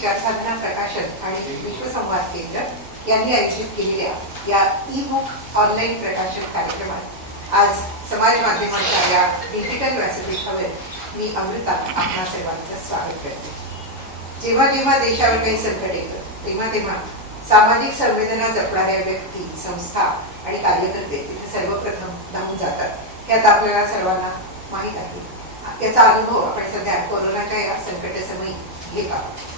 विचारसाधना प्रकाशन आणि विश्वसंवाद केंद्र यांनी आयोजित केलेल्या या ई बुक ऑनलाईन प्रकाशन कार्यक्रमात आज समाज माध्यमांच्या या डिजिटल व्यासपीठावर मी अमृता आपणा सर्वांचं स्वागत करते। जेव्हा जेव्हा देशावर काही संकट येतं तेव्हा तेव्हा सामाजिक संवेदना जपणाऱ्या व्यक्ती, संस्था आणि कार्यकर्ते तिथे सर्वप्रथम धावून जातात। यात आपल्याला सर्वांना माहीत आहे। त्याचा अनुभव आपण सध्या कोरोनाच्या या संकटसमयी घेत आहोत।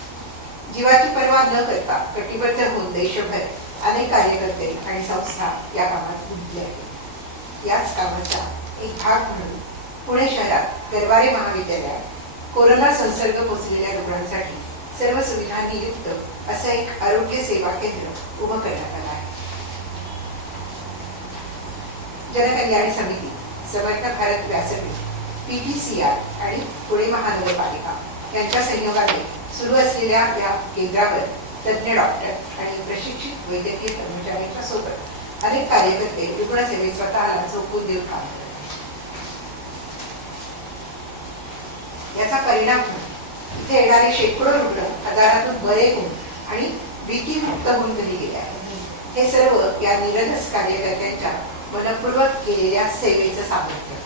जीवाची पर्वा न करता कटिबद्ध होऊन देशभर अनेक कार्यकर्ते आणि संस्था या कामात गुंतले आहेत। याच कामाचा एक भाग म्हणून पुणे शहरात गरवारे महाविद्यालयात कोरोना संसर्ग पोचलेल्या रुग्णांसाठी सर्व सुविधांनी युक्त असं एक आरोग्य सेवा केंद्र उभं करण्यात आलं आहे। जनकल्याण समिती, समर्थ भारत व्यासपीठ, PTCR आणि पुणे महानगरपालिका यांच्या संयोगाने सुरू असलेल्या या केंद्रावर तज्ञ डॉक्टर आणि प्रशिक्षित वैद्यकीय कर्मचाऱ्यांच्या सोबत अनेक कार्यकर्ते रुग्णसेवेत स्वतःला झोकून देऊन काम करतात। याचा परिणाम इथे येणारे शेकडो रुग्ण आजारातून बरे होऊन आणि भीतीमुक्त होऊन घरी गेले आहेत। हे सर्व या निरलस कार्यकर्त्यांच्या मनपूर्वक केलेल्या सेवेचं सामर्थ्य।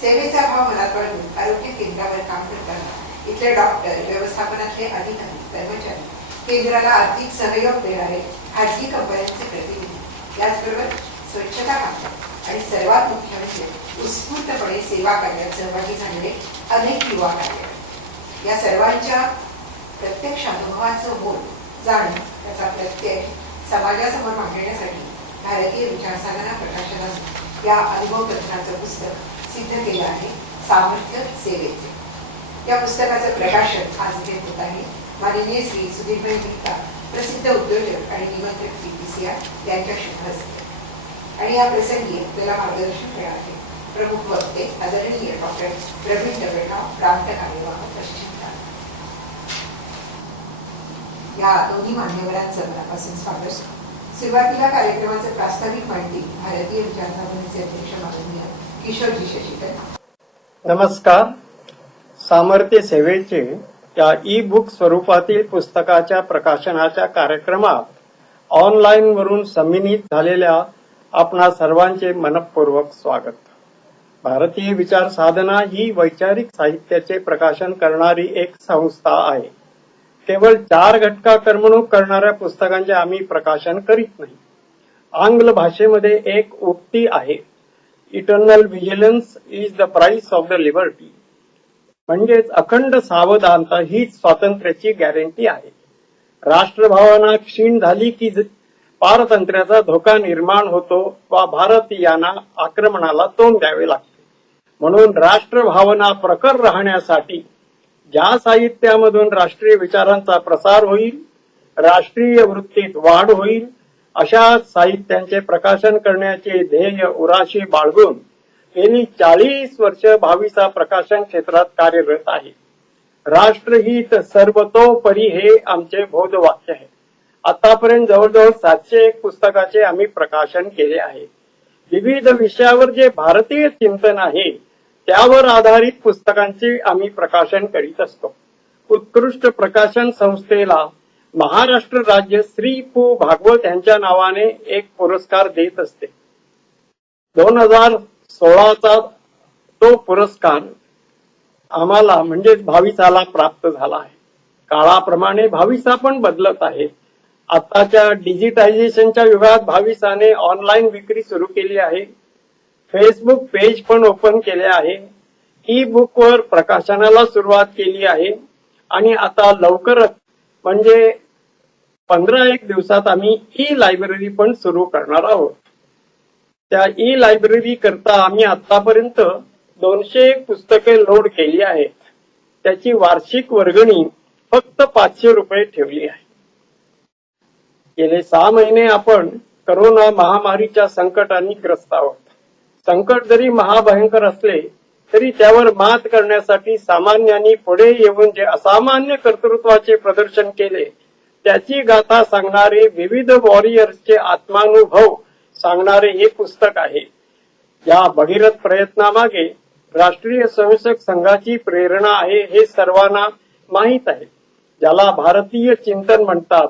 सेवेचा भाव मनात बाळगून आरोग्य केंद्रावर काम करताना इथले डॉक्टर, व्यवस्थापनातले अधिकारी, कर्मचारी, केंद्राला आर्थिक सहयोग देणारे खाजगी कंपन्यांचे प्रतिनिधी, याचबरोबर स्वच्छता कामगार आणि सर्वात मुख्य म्हणजे उत्स्फूर्तपणे सेवा कार्यात सहभागी झालेले अनेक युवा कार्यकर्ते, या सर्वांच्या प्रत्यक्ष अनुभवाचं मोल जाणून त्याचा प्रत्यय समाजासमोर मांडण्यासाठी भारतीय विचारसाधना प्रकाशनाने या अनुभव कथनाचं पुस्तक सिद्ध केलं आहे, सामर्थ्य सेवेचे। या पुस्तकाचं प्रकाशन आज इथे होत आहे। माननीय श्री सुधीरभाई मित्ता, प्रसिद्ध उद्योजक आणि निमंत्रक PTCR यांच्या शुभ हस्ते। आणि या प्रसंगी आपल्याला मार्गदर्शन करणार आहे प्रमुख वक्ते आदरणीय डॉक्टर प्रवीण दगडराव, प्रांत कार्यवाह प्रशिक्षण। या दोन्ही मान्यवरांचं मनापासून स्वागत। सुरुवातीला कार्यक्रमाचं प्रास्ताविक मांडतील भारतीय विचारसाधनेचे अध्यक्ष माननीय किशोरजी शशिधर। नमस्कार। सामर्थ्य सेवेचे या ई बुक स्वरूपातील पुस्तकाच्या प्रकाशनाच्या कार्यक्रमात ऑनलाईन वरून सम्मिलित झालेल्या आपणा सर्वांचे मनपूर्वक स्वागत। भारतीय विचार साधना ही वैचारिक साहित्याचे प्रकाशन करणारी एक संस्था आहे। केवळ 4 घटका करमणूक करणाऱ्या पुस्तकांचे आम्ही प्रकाशन करीत नाही। आंग्ल भाषेमध्ये एक उक्ती आहे, eternal vigilance is the price of the liberty, म्हणजेच अखंड सावधानता हीच स्वातंत्र्याची गॅरंटी आहे। राष्ट्रभावना क्षीण झाली की पारतंत्र्याचा धोका निर्माण होतो वा भारतीयांना आक्रमणाला तोंड द्यावे लागते। म्हणून राष्ट्रभावना प्रखर राहण्यासाठी ज्या साहित्यामधून राष्ट्रीय विचारांचा प्रसार होईल, राष्ट्रीय वृत्तीत वाढ होईल, अशा साहित्यांचे प्रकाशन करण्याचे ध्येय उराशी बाळगून गेली 40 वर्ष भाविसा प्रकाशन क्षेत्रात कार्यरत आहे। राष्ट्रहित सर्वतोपरी हे आमचे बोधवाक्य आहे। आतापर्यंत जवळजवळ 701 पुस्तकाचे आम्ही प्रकाशन केले आहे। विविध विषयावर जे भारतीय चिंतन आहे त्यावर आधारित पुस्तकांचे आम्ही प्रकाशन करीत असतो। उत्कृष्ट प्रकाशन संस्थेला महाराष्ट्र राज्य श्री पु भागवत यांच्या नावाने एक पुरस्कार देत असते। 2016चा तो पुरस्कार आम्हाला म्हणजेच भाविसाला प्राप्त झाला आहे। काळाप्रमाणे भाविसा पण बदलत आहे। आताच्या डिजिटायझेशनच्या युगात भाविसाने ऑनलाईन विक्री सुरू केली आहे। फेसबुक पेज पण ओपन केले आहे। ई बुक वर प्रकाशनाला सुरुवात केली आहे आणि आता लवकरच म्हणजे 15-1 दिवसात आम्ही ई लायब्ररी पण सुरू करणार आहोत। त्या ई लायब्ररी करता आम्ही आतापर्यंत 201 पुस्तके लोड केली आहेत। त्याची वार्षिक वर्गणी फक्त 500 रुपये ठेवली आहे। गेले 6 महिने आपण कोरोना महामारीच्या संकटाने ग्रस्त आहोत। संकट जरी महाभयंकर असले तरी त्यावर मात करण्यासाठी सामान्यांनी पुढे येऊन जे असामान्य कर्तृत्वाचे प्रदर्शन केले त्याची गाथा सांगणारे विविध वॉरियर्सचे आत्मानुभव सांगणारे हे पुस्तक आहे। या भगीरथ प्रयत्नामागे राष्ट्रीय स्वयंसेवक संघाची प्रेरणा आहे हे सर्वांना माहीत आहे। ज्याला भारतीय चिंतन म्हणतात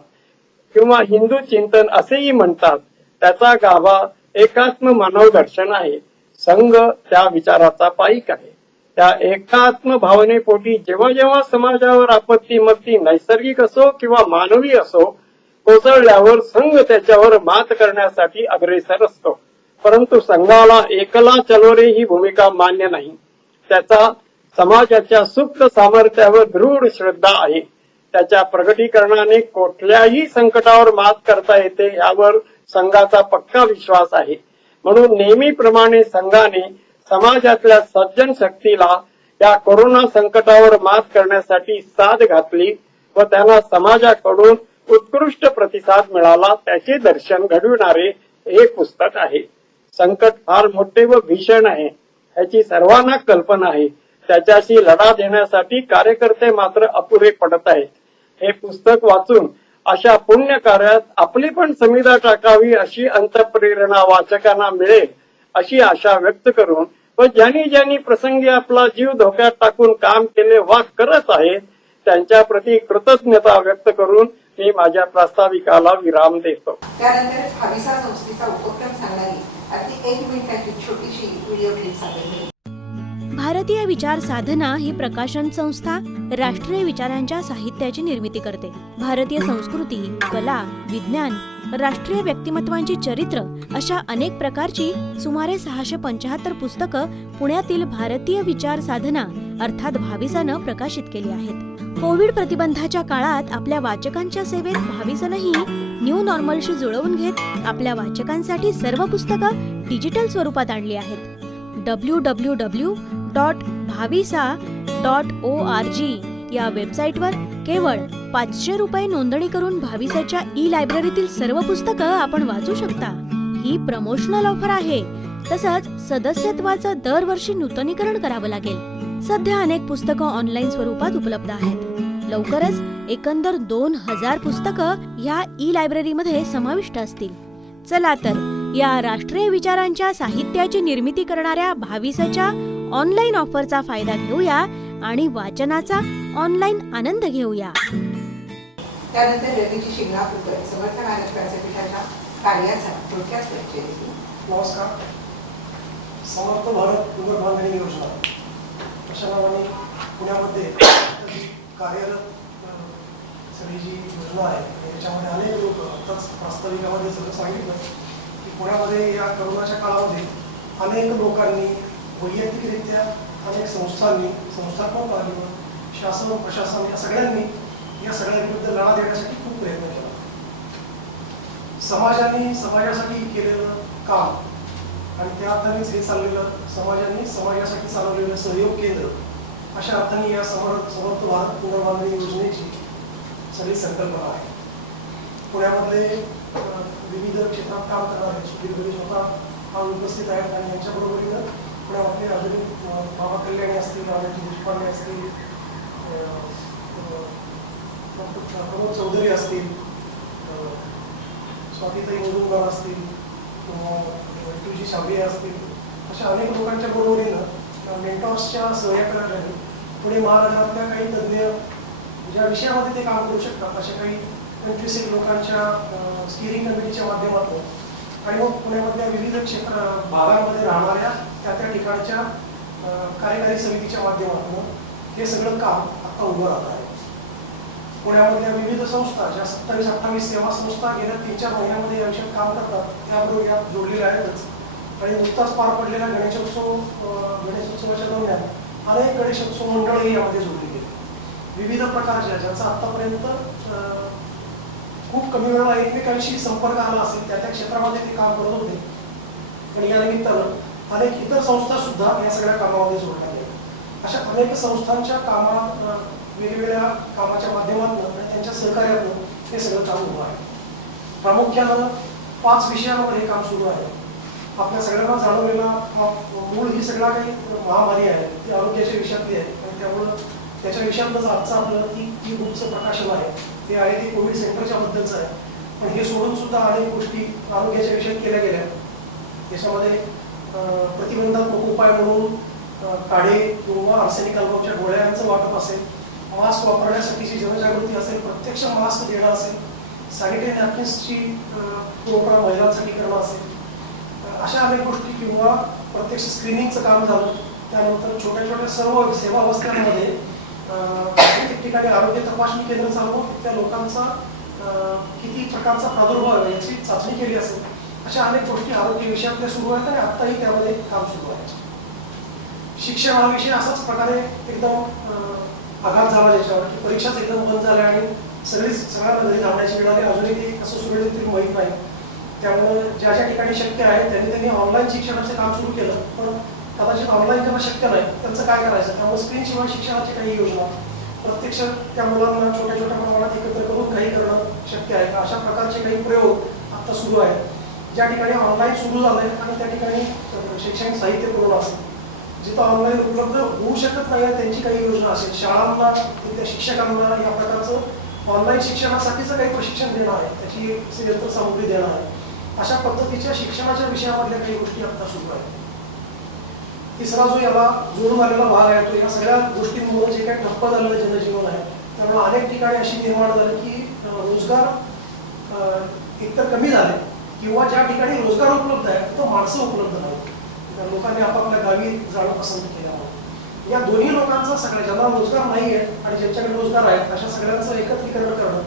किंवा हिंदू चिंतन असेही म्हणतात, त्याचा गाभा एकात्म मानव दर्शन आहे. संघ त्या विचाराचा पाईक आहे. त्या एकात्म भावनेपोटी जेव्हा जेव्हा समाजावर आपत्ती, मग ती नैसर्गिक असो किंवा मानवी असो, कोसळल्यावर संघ त्याच्यावर मात करण्यासाठी अग्रेसर असतो. परंतु संघाला एकला चलो रे ही भूमिका मान्य नाही. त्याचा समाजाच्या सुप्त सामर्थ्यावर दृढ श्रद्धा आहे. त्याच्या प्रगटीकरणाने कुठल्याही संकटावर मात करता येते यावर संघाचा पक्का विश्वास आहे. म्हणून नेहमीप्रमाणे संघाने समाजातल्या सज्जन शक्तीला या कोरोना संकटावर मात करण्यासाठी साथ घातली व त्यांना समाजाकडून उत्कृष्ट प्रतिसाद मिळाला. त्याचे दर्शन घडविणारे हे पुस्तक आहे. संकट फार मोठे व भीषण आहे, याची सर्वांना कल्पना आहे. त्याच्याशी लढा देण्यासाठी कार्यकर्ते मात्र अपुरे पडत आहेत. हे पुस्तक वाचून अशा पुण्य कार्यात आपली पण समिधा टाकावी अशी अंतःप्रेरणा वाचकांना मिळेल अशी आशा व्यक्त करून व ज्यांनी ज्यांनी प्रसंगी आपला जीव धोक्यात टाकून काम केले वा करत आहेत त्यांच्या प्रती कृतज्ञता व्यक्त करून मी माझ्या प्रास्ताविकाला विराम देतो. त्यानंतर भाविसा संस्थेचा उपक्रम सांगणारी अगदी 1 मिनिटाची छोटीशी व्हिडिओ क्लिप सादर केली. भारतीय विचार साधना ही प्रकाशन संस्था राष्ट्रीय विचारांच्या साहित्याची निर्मिती करते. भारतीय संस्कृती, कला, विज्ञान, राष्ट्रीय व्यक्तिमत्वांची चरित्र अशा अनेक प्रकारची सुमारे 675 पुस्तकं पुण्यातील भारतीय विचार साधना अर्थात भाविसानं प्रकाशित केली आहेत. कोविड प्रतिबंधाच्या काळात आपल्या वाचकांच्या सेवेत भाविसानंही न्यू नॉर्मलशी जुळवून घेत आपल्या वाचकांसाठी सर्व पुस्तकं डिजिटल स्वरूपात आणली आहेत. www.bhavisa.org या वेबसाईटवर केवळ 500 रुपये नोंदणी करून भाविसाच्या ई-लायब्ररीतील सर्व पुस्तकं आपण वाचू शकता. ही प्रमोशनल ऑफर आहे. तसंच सदस्यत्वाचं दरवर्षी नूतनीकरण करावं लागेल. सध्या अनेक पुस्तकं ऑनलाईन स्वरूपात उपलब्ध आहेत. लवकरच एकंदर 2000 पुस्तकं ह्या ई-लायब्ररीमध्ये समाविष्ट असतील. चला तर या राष्ट्रीय विचारांच्या साहित्याची निर्मिती करणाऱ्या भाविसाच्या ऑनलाईन ऑफरचा फायदा घेऊया आणि वाचनाचा ऑनलाईन आनंद घेऊया. त्यानंतर रवीजी शिंगणापूरकर समर्थ महाराष्ट्राच्या पीठाच्या कार्याचा थोडक्यात परिचय देतील. नमस्कार. समर्थ भारत पुनर्बांधणी योजना अशा नावाने पुण्यामध्ये कार्यरत सगळी जी योजना आहे याच्यामध्ये अनेक लोक आताच वास्तविकामध्ये सगळं सांगितलं की पुण्यामध्ये या करोनाच्या काळामध्ये अनेक लोकांनी वैयक्तिकरित्या अनेक संस्थांनी, संस्थात्मक आणि शासन प्रशासन या सगळ्यांनी या सगळ्यांविरुद्ध लढा देण्यासाठी खूप प्रयत्न केला. समाजाने समाजासाठी केलेलं काम आणि त्या अर्थानेच हे चाललेलं समाजाने समाजासाठी चालवलेलं सहयोग केंद्र अशा अर्थाने या समर्थ भारत पुनर्बांधणी योजनेची सगळी संकल्पना आहे. पुण्यामधले विविध क्षेत्रात काम करणारे सुधीर स्वतः उपस्थित आहेत आणि यांच्याबरोबरीनं पुण्यामधले आधुनिक बाबा कल्याणी असतील, राजाजी देशपांडे असतील, प्रमोद चौधरी असतील, स्वातीताई मुजुमदार असतील किंवा तुझी शाबे असतील, अशा अनेक लोकांच्या बरोबरीनं मेंटॉर्सच्या सहकार्याने पुणे महानगरातल्या काही तज्ज्ञ ज्या विषयामध्ये ते काम करू शकतात अशा काही 25 लोकांच्या स्टिअरिंग कमिटीच्या माध्यमातून आणि मग पुण्यामधल्या विविध क्षेत्र भागांमध्ये राहणाऱ्या त्या ठिकाणच्या कार्यकारी समितीच्या माध्यमातून हे सगळं काम आता उभं राहत आहे. पुण्यामधल्या विविध संस्था ज्या 27-28 सेवा संस्था गेल्या 3-4 महिन्यामध्ये या विषयात काम करतात त्याबरोबर या जोडलेल्या आहेतच. आणि नुकताच पार पडलेला गणेशोत्सवाच्या दरम्यान अनेक गणेशोत्सव मंडळही यामध्ये जोडली गेली. विविध प्रकारच्या ज्यांचा आतापर्यंत खूप कमी वेळा एकमेकांशी संपर्क आला असेल त्या क्षेत्रामध्ये ते काम करत होते. पण या निमित्तानं अनेक इतर संस्था सुद्धा या सगळ्या कामामध्ये जोडल्या गेल्या. अशा अनेक संस्थांच्या कामात वेगवेगळ्या कामाच्या माध्यमातून आणि त्यांच्या सहकार्यातून हे सगळं काम उभं आहे. प्रामुख्यानं 5 विषयांवर हे काम सुरू आहे. आपल्या सगळ्यांना जाणवलेला मूळ ही सगळा काही महामारी आहे ती आरोग्याच्या विषयातली आहे आणि त्यामुळं त्याच्या विषयातलं आजचं आपलं ई बुकचं प्रकाशन आहे ते आहे ते कोविड सेंटरच्या बद्दलचं आहे. पण हे सोडून सुद्धा अनेक गोष्टी आरोग्याच्या विषयात केल्या गेल्या. त्याच्यामध्ये प्रतिबंधात्मक उपाय म्हणून काढे किंवा आर्सेनिक अल्बमच्या गोळ्यांचं वाटप असेल मास्क वापरण्यासाठीची जनजागृती असेल, प्रत्यक्ष मास्क देणं असेल, सॅनिटरी नॅपकिन्सची पुरवठा महिलांसाठी करणं असेल, अशा अनेक गोष्टी, किंवा प्रत्यक्ष स्क्रीनिंगचं काम झालं. त्यानंतर छोट्या छोट्या सर्व सेवा वस्त्यांमध्ये प्रत्येक ठिकाणी आरोग्य तपासणी केंद्र चालवून त्या लोकांचा किती प्रकारचा प्रादुर्भाव आहे याची चाचणी केली असेल. अशा अनेक गोष्टी आरोग्य विषयातल्या सुरू आहेत आणि आत्ताही त्यामध्ये काम सुरू आहे. शिक्षण हा विषय असाच प्रकारे एकदम आघात झाला ज्याच्यावर की परीक्षाच एकदम बंद झाल्या आणि सगळ्यांना घरी थांबण्याची वेळ आली. अजूनही ते कसं सुरू होईल तरी माहीत नाही. त्यामुळे ज्या ज्या ठिकाणी शक्य आहे त्यांनी ऑनलाईन शिक्षणाचे काम सुरू केलं, पण कदाचित ऑनलाईन करणं शक्य नाही. त्यांचं काय करायचं? त्यामुळे स्क्रीनशिवाय शिक्षणाची काही योजना, प्रत्यक्ष त्या मुलांना छोट्या छोट्या प्रमाणात एकत्र करून काही करणं शक्य आहे का, अशा प्रकारचे काही प्रयोग आता सुरू आहेत. ज्या ठिकाणी ऑनलाईन सुरू झालंय आणि त्या ठिकाणी शैक्षणिक साहित्य पुरवणं असेल, जिथं ऑनलाईन उपलब्ध होऊ शकत नाही त्यांची काही योजना असेल, शाळांना त्या शिक्षकांना या प्रकारचं ऑनलाईन शिक्षणासाठीचं काही प्रशिक्षण देणं आहे, त्याची यंत्रसामुग्री देणं आहे. अशा पद्धतीच्या शिक्षणाच्या विषयामधल्या काही गोष्टी आता सुरू आहेत. तिसरा जो याला जोडून आलेला भाग आहे तो या सगळ्या गोष्टींमुळे जे काही ठप्प झालेलं जनजीवन आहे, त्यामुळे अनेक ठिकाणी अशी निर्माण झाली की रोजगार एकतर कमी झाले, किंवा ज्या ठिकाणी रोजगार उपलब्ध आहे तिथं माणसं उपलब्ध नाही. लोकांनी आपापल्या गावी जाणं पसंत केल्यामुळे या दोन्ही लोकांचा सगळ्या, ज्यांना रोजगार नाही आहे आणि ज्यांच्याकडे रोजगार आहेत अशा सगळ्यांचं एकत्रीकरण करणं,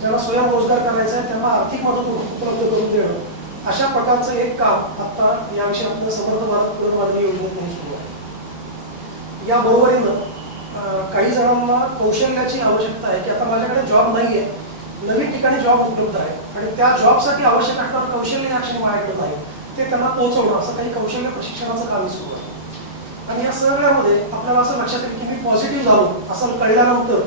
ज्यांना स्वयंरोजगार करायचा आहे त्यांना आर्थिक मदत उपलब्ध करून देणं, अशा प्रकारचं एक काम आता या विषयात समर्थ भारत पुनर्बांधणी योजनेतून सुरू आहे. या बरोबरीनं काही जणांना कौशल्याची आवश्यकता आहे की आता माझ्याकडे जॉब नाही आहे, नवीन ठिकाणी जॉब उपलब्ध आहे आणि त्या जॉबसाठी आवश्यक असणारं कौशल्य या क्षणी माझ्याकडे नाही, ते त्यांना पोहोचवणं, असं काही कौशल्य प्रशिक्षणाचं काम सुरू आहे. आणि या सगळ्यामध्ये आपल्याला असं लक्षात येईल की मी पॉझिटिव्ह झालो असं कळल्यानंतर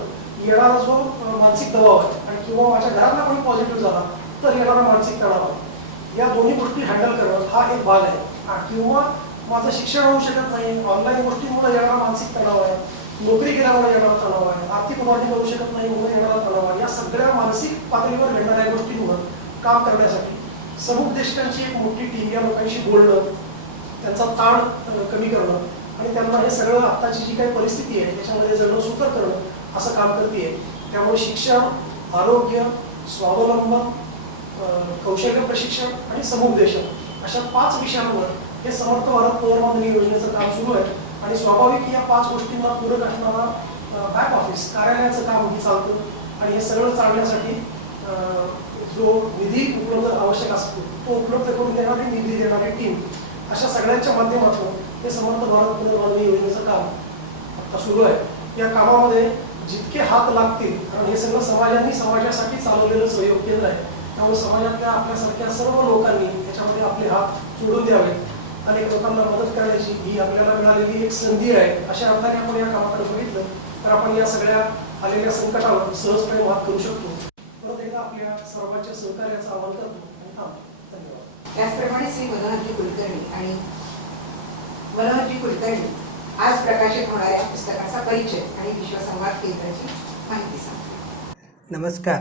येणारा जो मानसिक दबाव आहे आणि किंवा माझ्या घरातला कोणी पॉझिटिव्ह झाला तर येणारा मानसिक तणाव आहे, या दोन्ही गोष्टी हँडल करणं हा एक भाग आहे. किंवा माझं शिक्षण होऊ शकत नाही, ऑनलाईन गोष्टींमुळे येणारा मानसिक तणाव आहे, नोकरी केल्यामुळे येणारा तणाव आहे, आर्थिक उन्नती करू शकत नाही म्हणून येणारा तणाव आहे. या सगळ्या मानसिक पातळीवर घडणाऱ्या गोष्टींवर काम करण्यासाठी समुपदेशकांची एक मोठी टीम या लोकांशी बोलणं, त्यांचा ताण कमी करणं आणि त्यांना हे सगळं आत्ताची जी काही परिस्थिती आहे त्याच्यामध्ये जगणं सुकर करणं असं काम करते. त्यामुळे शिक्षण, आरोग्य, स्वावलंबन, कौशल्य प्रशिक्षण आणि समुपदेशन अशा 5 विषयांवर हे समर्थ भारत पुनर्बांधणी योजनेचं काम सुरू आहे. आणि स्वाभाविक या 5 गोष्टींना पूरक असणारा बॅक ऑफिस कार्यालयाचं काम हे चालतं आणि हे सगळं चालण्यासाठी जो निधी उपलब्ध आवश्यक असतो तो उपलब्ध करून देणारी, निधी देणारी टीम, अशा सगळ्यांच्या माध्यमातून हे समर्थ भारत पुनर्बांधणी योजनेचं काम आता सुरू आहे. या कामामध्ये जितके हात लागतील, कारण हे सगळं समाजासाठी चालवलेलं सहयोग केंद्र आहे, त्यामुळे समाजातल्या आपल्यासारख्या सर्व लोकांनी याच्यामध्ये आपले हात जोडून द्यावे. अनेक लोकांना मदत करण्याची ही आपल्याला मिळालेली एक संधी आहे. अशा अर्थाने आपण या कामाकडे बघितलं तर आपण या सगळ्या आलेल्या संकटावर सहजपणे मात करू शकतो. परत एकदा आपल्या सर्वांच्या सहकार्याचं आवाहन करतो आणि थांबतो. धन्यवाद. त्याचप्रमाणे श्री मनोहरजी कुलकर्णी आणि मनोहरजी कुलकर्णी आज प्रकाशित होणाऱ्या पुस्तकाचा परिचय आणि विश्वसंवाद केंद्राची माहिती सांगतो. नमस्कार,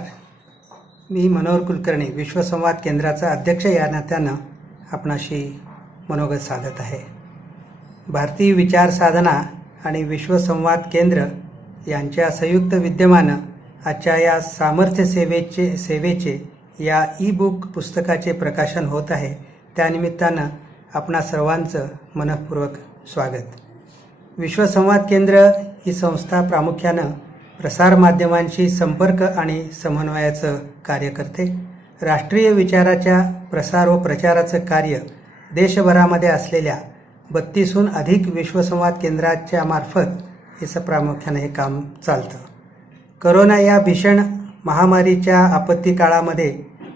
मी मनोहर कुलकर्णी विश्वसंवाद केंद्राचा अध्यक्ष या नात्यानं आपणाशी मनोगत साधत आहे. भारतीय विचार साधना आणि विश्वसंवाद केंद्र यांच्या संयुक्त विद्यमानं आजच्या या सामर्थ्य सेवेचे या ई-बुक पुस्तकाचे प्रकाशन होत आहे. त्यानिमित्तानं आपणा सर्वांचं मनःपूर्वक स्वागत. विश्वसंवाद केंद्र ही संस्था प्रामुख्यानं प्रसारमाध्यमांशी संपर्क आणि समन्वयाचं कार्य करते. राष्ट्रीय विचाराच्या प्रसार व प्रचाराचं कार्य देशभरामध्ये असलेल्या 32हून अधिक विश्वसंवाद केंद्राच्या मार्फत हे प्रामुख्यानं हे काम चालतं. करोना या भीषण महामारीच्या आपत्ती काळामध्ये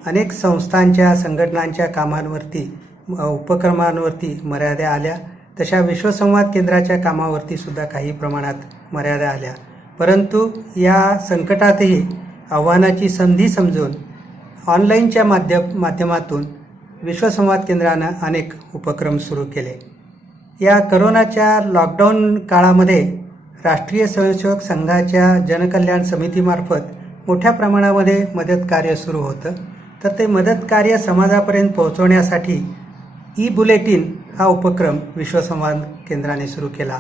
अनेक संस्थांच्या, संघटनांच्या कामांवरती, उपक्रमांवरती मर्यादा आल्या. तशा विश्वसंवाद केंद्राच्या कामावरती सुद्धा काही प्रमाणात मर्यादा आल्या. परंतु या संकटातही आव्हानाची संधी समजून ऑनलाईनच्या माध्यमातून विश्वसंवाद केंद्रानं अनेक उपक्रम सुरू केले. या करोनाच्या लॉकडाऊन काळामध्ये राष्ट्रीय स्वयंसेवक संघाच्या जनकल्याण समितीमार्फत मोठ्या प्रमाणामध्ये मदत कार्य सुरू होतं. तर ते मदत कार्य समाजापर्यंत पोहोचवण्यासाठी ई-बुलेटिन हा उपक्रम विश्वसंवाद केंद्राने सुरू केला.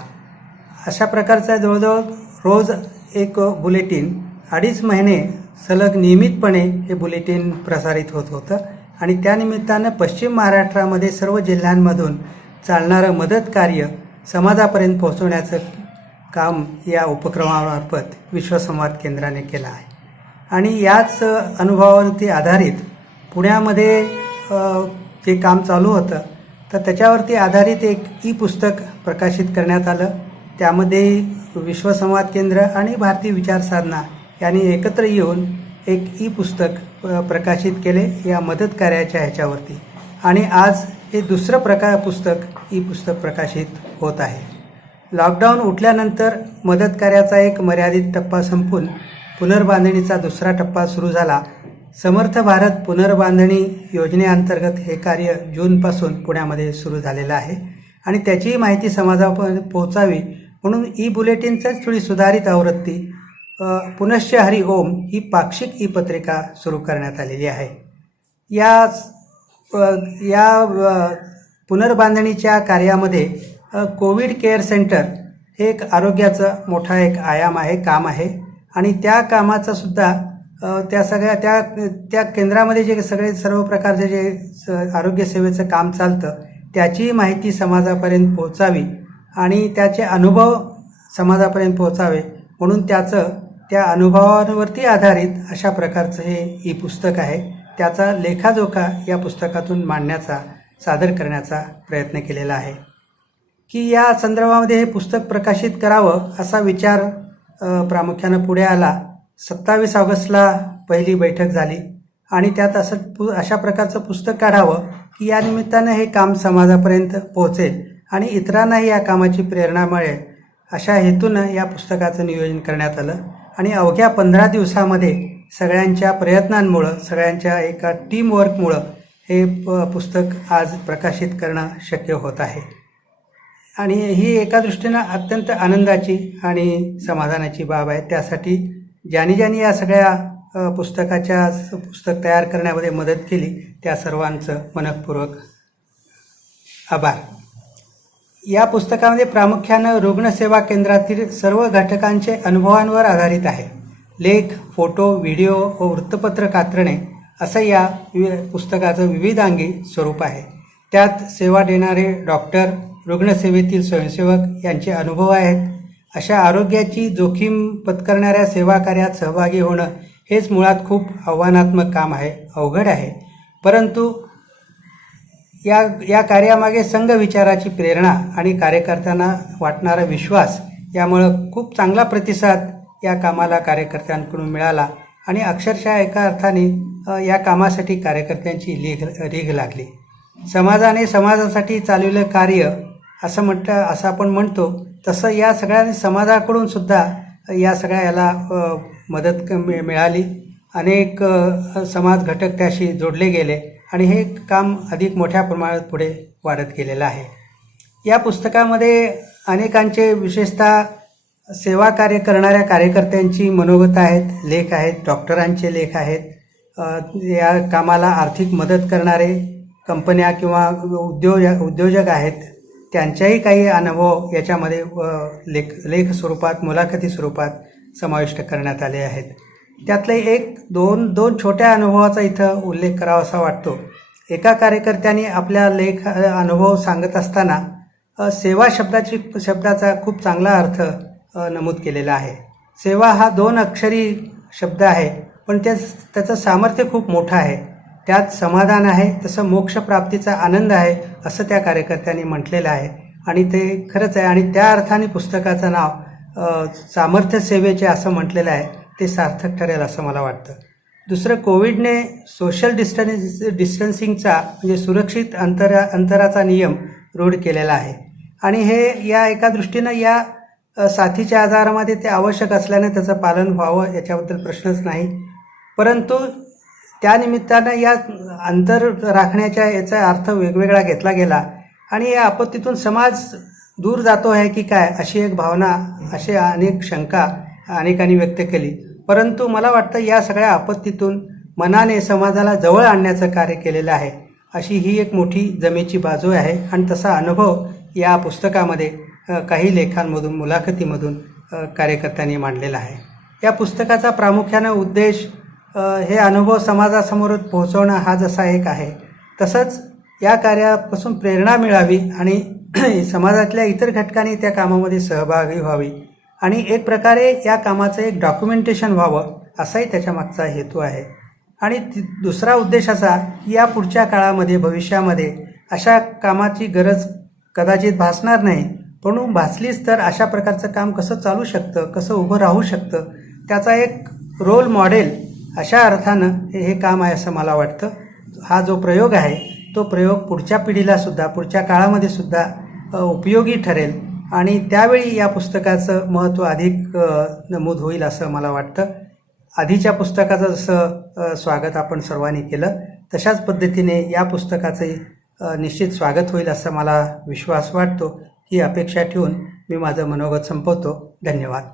अशा प्रकारचा जवळजवळ रोज एक बुलेटिन 2.5 महिने सलग नियमितपणे हे बुलेटिन प्रसारित होत होतं आणि त्यानिमित्तानं पश्चिम महाराष्ट्रामध्ये सर्व जिल्ह्यांमधून चालणारं मदत कार्य समाजापर्यंत पोहोचवण्याचं काम या उपक्रमामार्फत विश्वसंवाद केंद्राने केलं आहे. आणि याच अनुभवावरती आधारित पुण्यामध्ये जे काम चालू होतं तर त्याच्यावरती आधारित एक पुस्तक प्रकाशित करण्यात आलं. त्यामध्ये विश्वसंवाद केंद्र आणि भारतीय विचार साधना यांनी एकत्र येऊन एक पुस्तक प्रकाशित केले या मदत कार्याच्या ह्याच्यावरती. आणि आज हे दुसरं पुस्तक प्रकाशित होत आहे. लॉकडाऊन उठल्यानंतर मदत कार्याचा एक मर्यादित टप्पा संपून पुनर्बांधणीचा दुसरा टप्पा सुरू झाला. समर्थ भारत पुनर्बांधणी योजनेअंतर्गत हे कार्य जूनपासून पुण्यामध्ये सुरू झालेलं आहे आणि त्याची माहिती समाजापर्यंत पोहोचावी म्हणून बुलेटिनचंच थोडी सुधारित आवृत्ती पुनश्च हरि ओम ही पाक्षिक पत्रिका सुरू करण्यात आलेली आहे. या पुनर्बांधणीच्या कार्यामध्ये कोविड केअर सेंटर हे एक आरोग्याचं मोठा एक आयाम आहे, काम आहे आणि त्या कामाचं सुद्धा त्या केंद्रामध्ये जे सर्व प्रकारचे जे आरोग्य सेवेचं काम चालतं त्याची माहिती समाजापर्यंत पोहोचावी आणि त्याचे अनुभव समाजापर्यंत पोहोचावे म्हणून त्या अनुभवावरती आधारित अशा प्रकारचं हे पुस्तक आहे. त्याचा लेखाजोखा या पुस्तकातून मांडण्याचा, सादर करण्याचा प्रयत्न केलेला आहे की या संदर्भामध्ये हे पुस्तक प्रकाशित करावं असा विचार प्रामुख्यानं पुढे आला. 27 ऑगस्टला पहिली बैठक झाली आणि त्यात अशा प्रकारचं पुस्तक काढावं की या निमित्तानं हे काम समाजापर्यंत पोहोचेल आणि इतरांनाही या कामाची प्रेरणा मिळेल अशा हेतूनं या पुस्तकाचं नियोजन करण्यात आलं. आणि अवघ्या 15 दिवसामध्ये सगळ्यांच्या प्रयत्नांमुळं, सगळ्यांच्या एका टीमवर्कमुळं हे पुस्तक आज प्रकाशित करणं शक्य होत आहे. आणि ही एका दृष्टीनं अत्यंत आनंदाची आणि समाधानाची बाब आहे. त्यासाठी ज्यांनी या सगळ्या पुस्तक तयार करण्यामध्ये मदत केली त्या सर्वांचं मनःपूर्वक आभार. या पुस्तकामध्ये प्रामुख्यानं रुग्णसेवा केंद्रातील सर्व घटकांचे अनुभवांवर आधारित आहे. लेख, फोटो, व्हिडिओ व वृत्तपत्र कात्रणे असं या पुस्तकाचं विविधांगी स्वरूप आहे. त्यात सेवा देणारे डॉक्टर, रुग्णसेवेतील स्वयंसेवक यांचे अनुभव आहेत. अशा आरोग्याची जोखीम पत्करणाऱ्या सेवा कार्यात सहभागी होणं हेच मुळात खूप आव्हानात्मक काम आहे, अवघड आहे. परंतु या कार्यामागे संघ विचाराची प्रेरणा आणि कार्यकर्त्यांना वाटणारा विश्वास यामुळं खूप चांगला प्रतिसाद या कामाला कार्यकर्त्यांकडून मिळाला आणि अक्षरशः एका अर्थाने या कामासाठी कार्यकर्त्यांची रीघ लागली. समाजाने समाजासाठी चालवलेलं कार्य असं आपण म्हणतो तसं या सगळ्या समाजाकडून सुद्धा या सगळ्या याला मदत मिळाली. अनेक समाज घटक त्याशी जोडले गेले आणि हे काम अधिक मोठ्या प्रमाणात पुढे वाढत गेलेलं आहे. या पुस्तकामध्ये अनेकांचे, विशेषतः सेवा कार्य करणाऱ्या कार्यकर्त्यांची मनोगत आहेत, लेख आहेत, डॉक्टरांचे लेख आहेत, या कामाला आर्थिक मदत करणारे कंपन्या किंवा उद्योजक आहेत त्यांच्याही काही अनुभव याच्यामध्ये लेख स्वरूपात, मुलाखती स्वरूपात समाविष्ट करण्यात आले आहेत. त्यातले दोन छोट्या अनुभवाचा इथं उल्लेख करावा असा वाटतो. एका कार्यकर्त्याने आपल्या अनुभव सांगत असताना सेवा शब्दाचा खूप चांगला अर्थ नमूद केलेला आहे. सेवा हा 2 अक्षरी शब्द आहे पण त्याचं सामर्थ्य खूप मोठं आहे. त्यात समाधान आहे, तसं मोक्षप्राप्तीचा आनंद आहे असं त्या कार्यकर्त्यांनी म्हटलेलं आहे आणि ते खरंच आहे. आणि त्या अर्थाने पुस्तकाचं नाव सामर्थ्य सेवेचे असं म्हटलेलं आहे ते सार्थक ठरेल असं मला वाटतं. दुसरं, कोविडने सोशल डिस्टन्सिंगचा म्हणजे सुरक्षित अंतराचा नियम रूढ केलेला आहे आणि हे या एका दृष्टीनं या साथीच्या आजारामध्ये ते आवश्यक असल्याने त्याचं पालन व्हावं याच्याबद्दल प्रश्नच नाही. परंतु त्यानिमित्तानं या अंतर राखण्याच्या याचा अर्थ वेगवेगळा घेतला गेला आणि या आपत्तीतून समाज दूर जातो आहे की काय अशी एक भावना, अशी अनेक शंका अनेकांनी व्यक्त केली. परंतु मला वाटतं या सगळ्या आपत्तीतून मनाने समाजाला जवळ आणण्याचं कार्य केलेलं आहे अशी ही एक मोठी जमेची बाजू आहे आणि तसा अनुभव या पुस्तकामध्ये काही लेखांमधून, मुलाखतीमधून कार्यकर्त्यांनी मांडलेला आहे. या पुस्तकाचा प्रामुख्याने उद्देश हे अनुभव समाजासमोर पोहोचवणं हा जसा एक आहे, तसंच या कार्यापासून प्रेरणा मिळावी आणि समाजातल्या इतर घटकांनी त्या कामामध्ये सहभागी व्हावी आणि एक प्रकारे या कामाचं एक डॉक्युमेंटेशन व्हावं असाही त्याच्या मागचा हेतू आहे. आणि दुसरा उद्देश असा की या पुढच्या काळामध्ये भविष्यामध्ये अशा कामाची गरज कदाचित भासणार नाही, पण भासलीच तर अशा प्रकारचं काम कसं चालू शकतं, कसं उभं राहू शकतं, त्याचा एक रोल मॉडेल अशा अर्थानं हे काम आहे असं मला वाटतं. हा जो प्रयोग आहे तो प्रयोग पुढच्या पिढीलासुद्धा पुढच्या काळामध्ये सुद्धा उपयोगी ठरेल आणि त्यावेळी या पुस्तकाचं महत्त्व अधिक नमूद होईल असं मला वाटतं. आधीच्या पुस्तकाचं जसं स्वागत आपण सर्वांनी केलं तशाच पद्धतीने या पुस्तकाचंही निश्चित स्वागत होईल असा मला विश्वास वाटतो. ही अपेक्षा ठेवून मी माझं मनोगत संपवतो. धन्यवाद.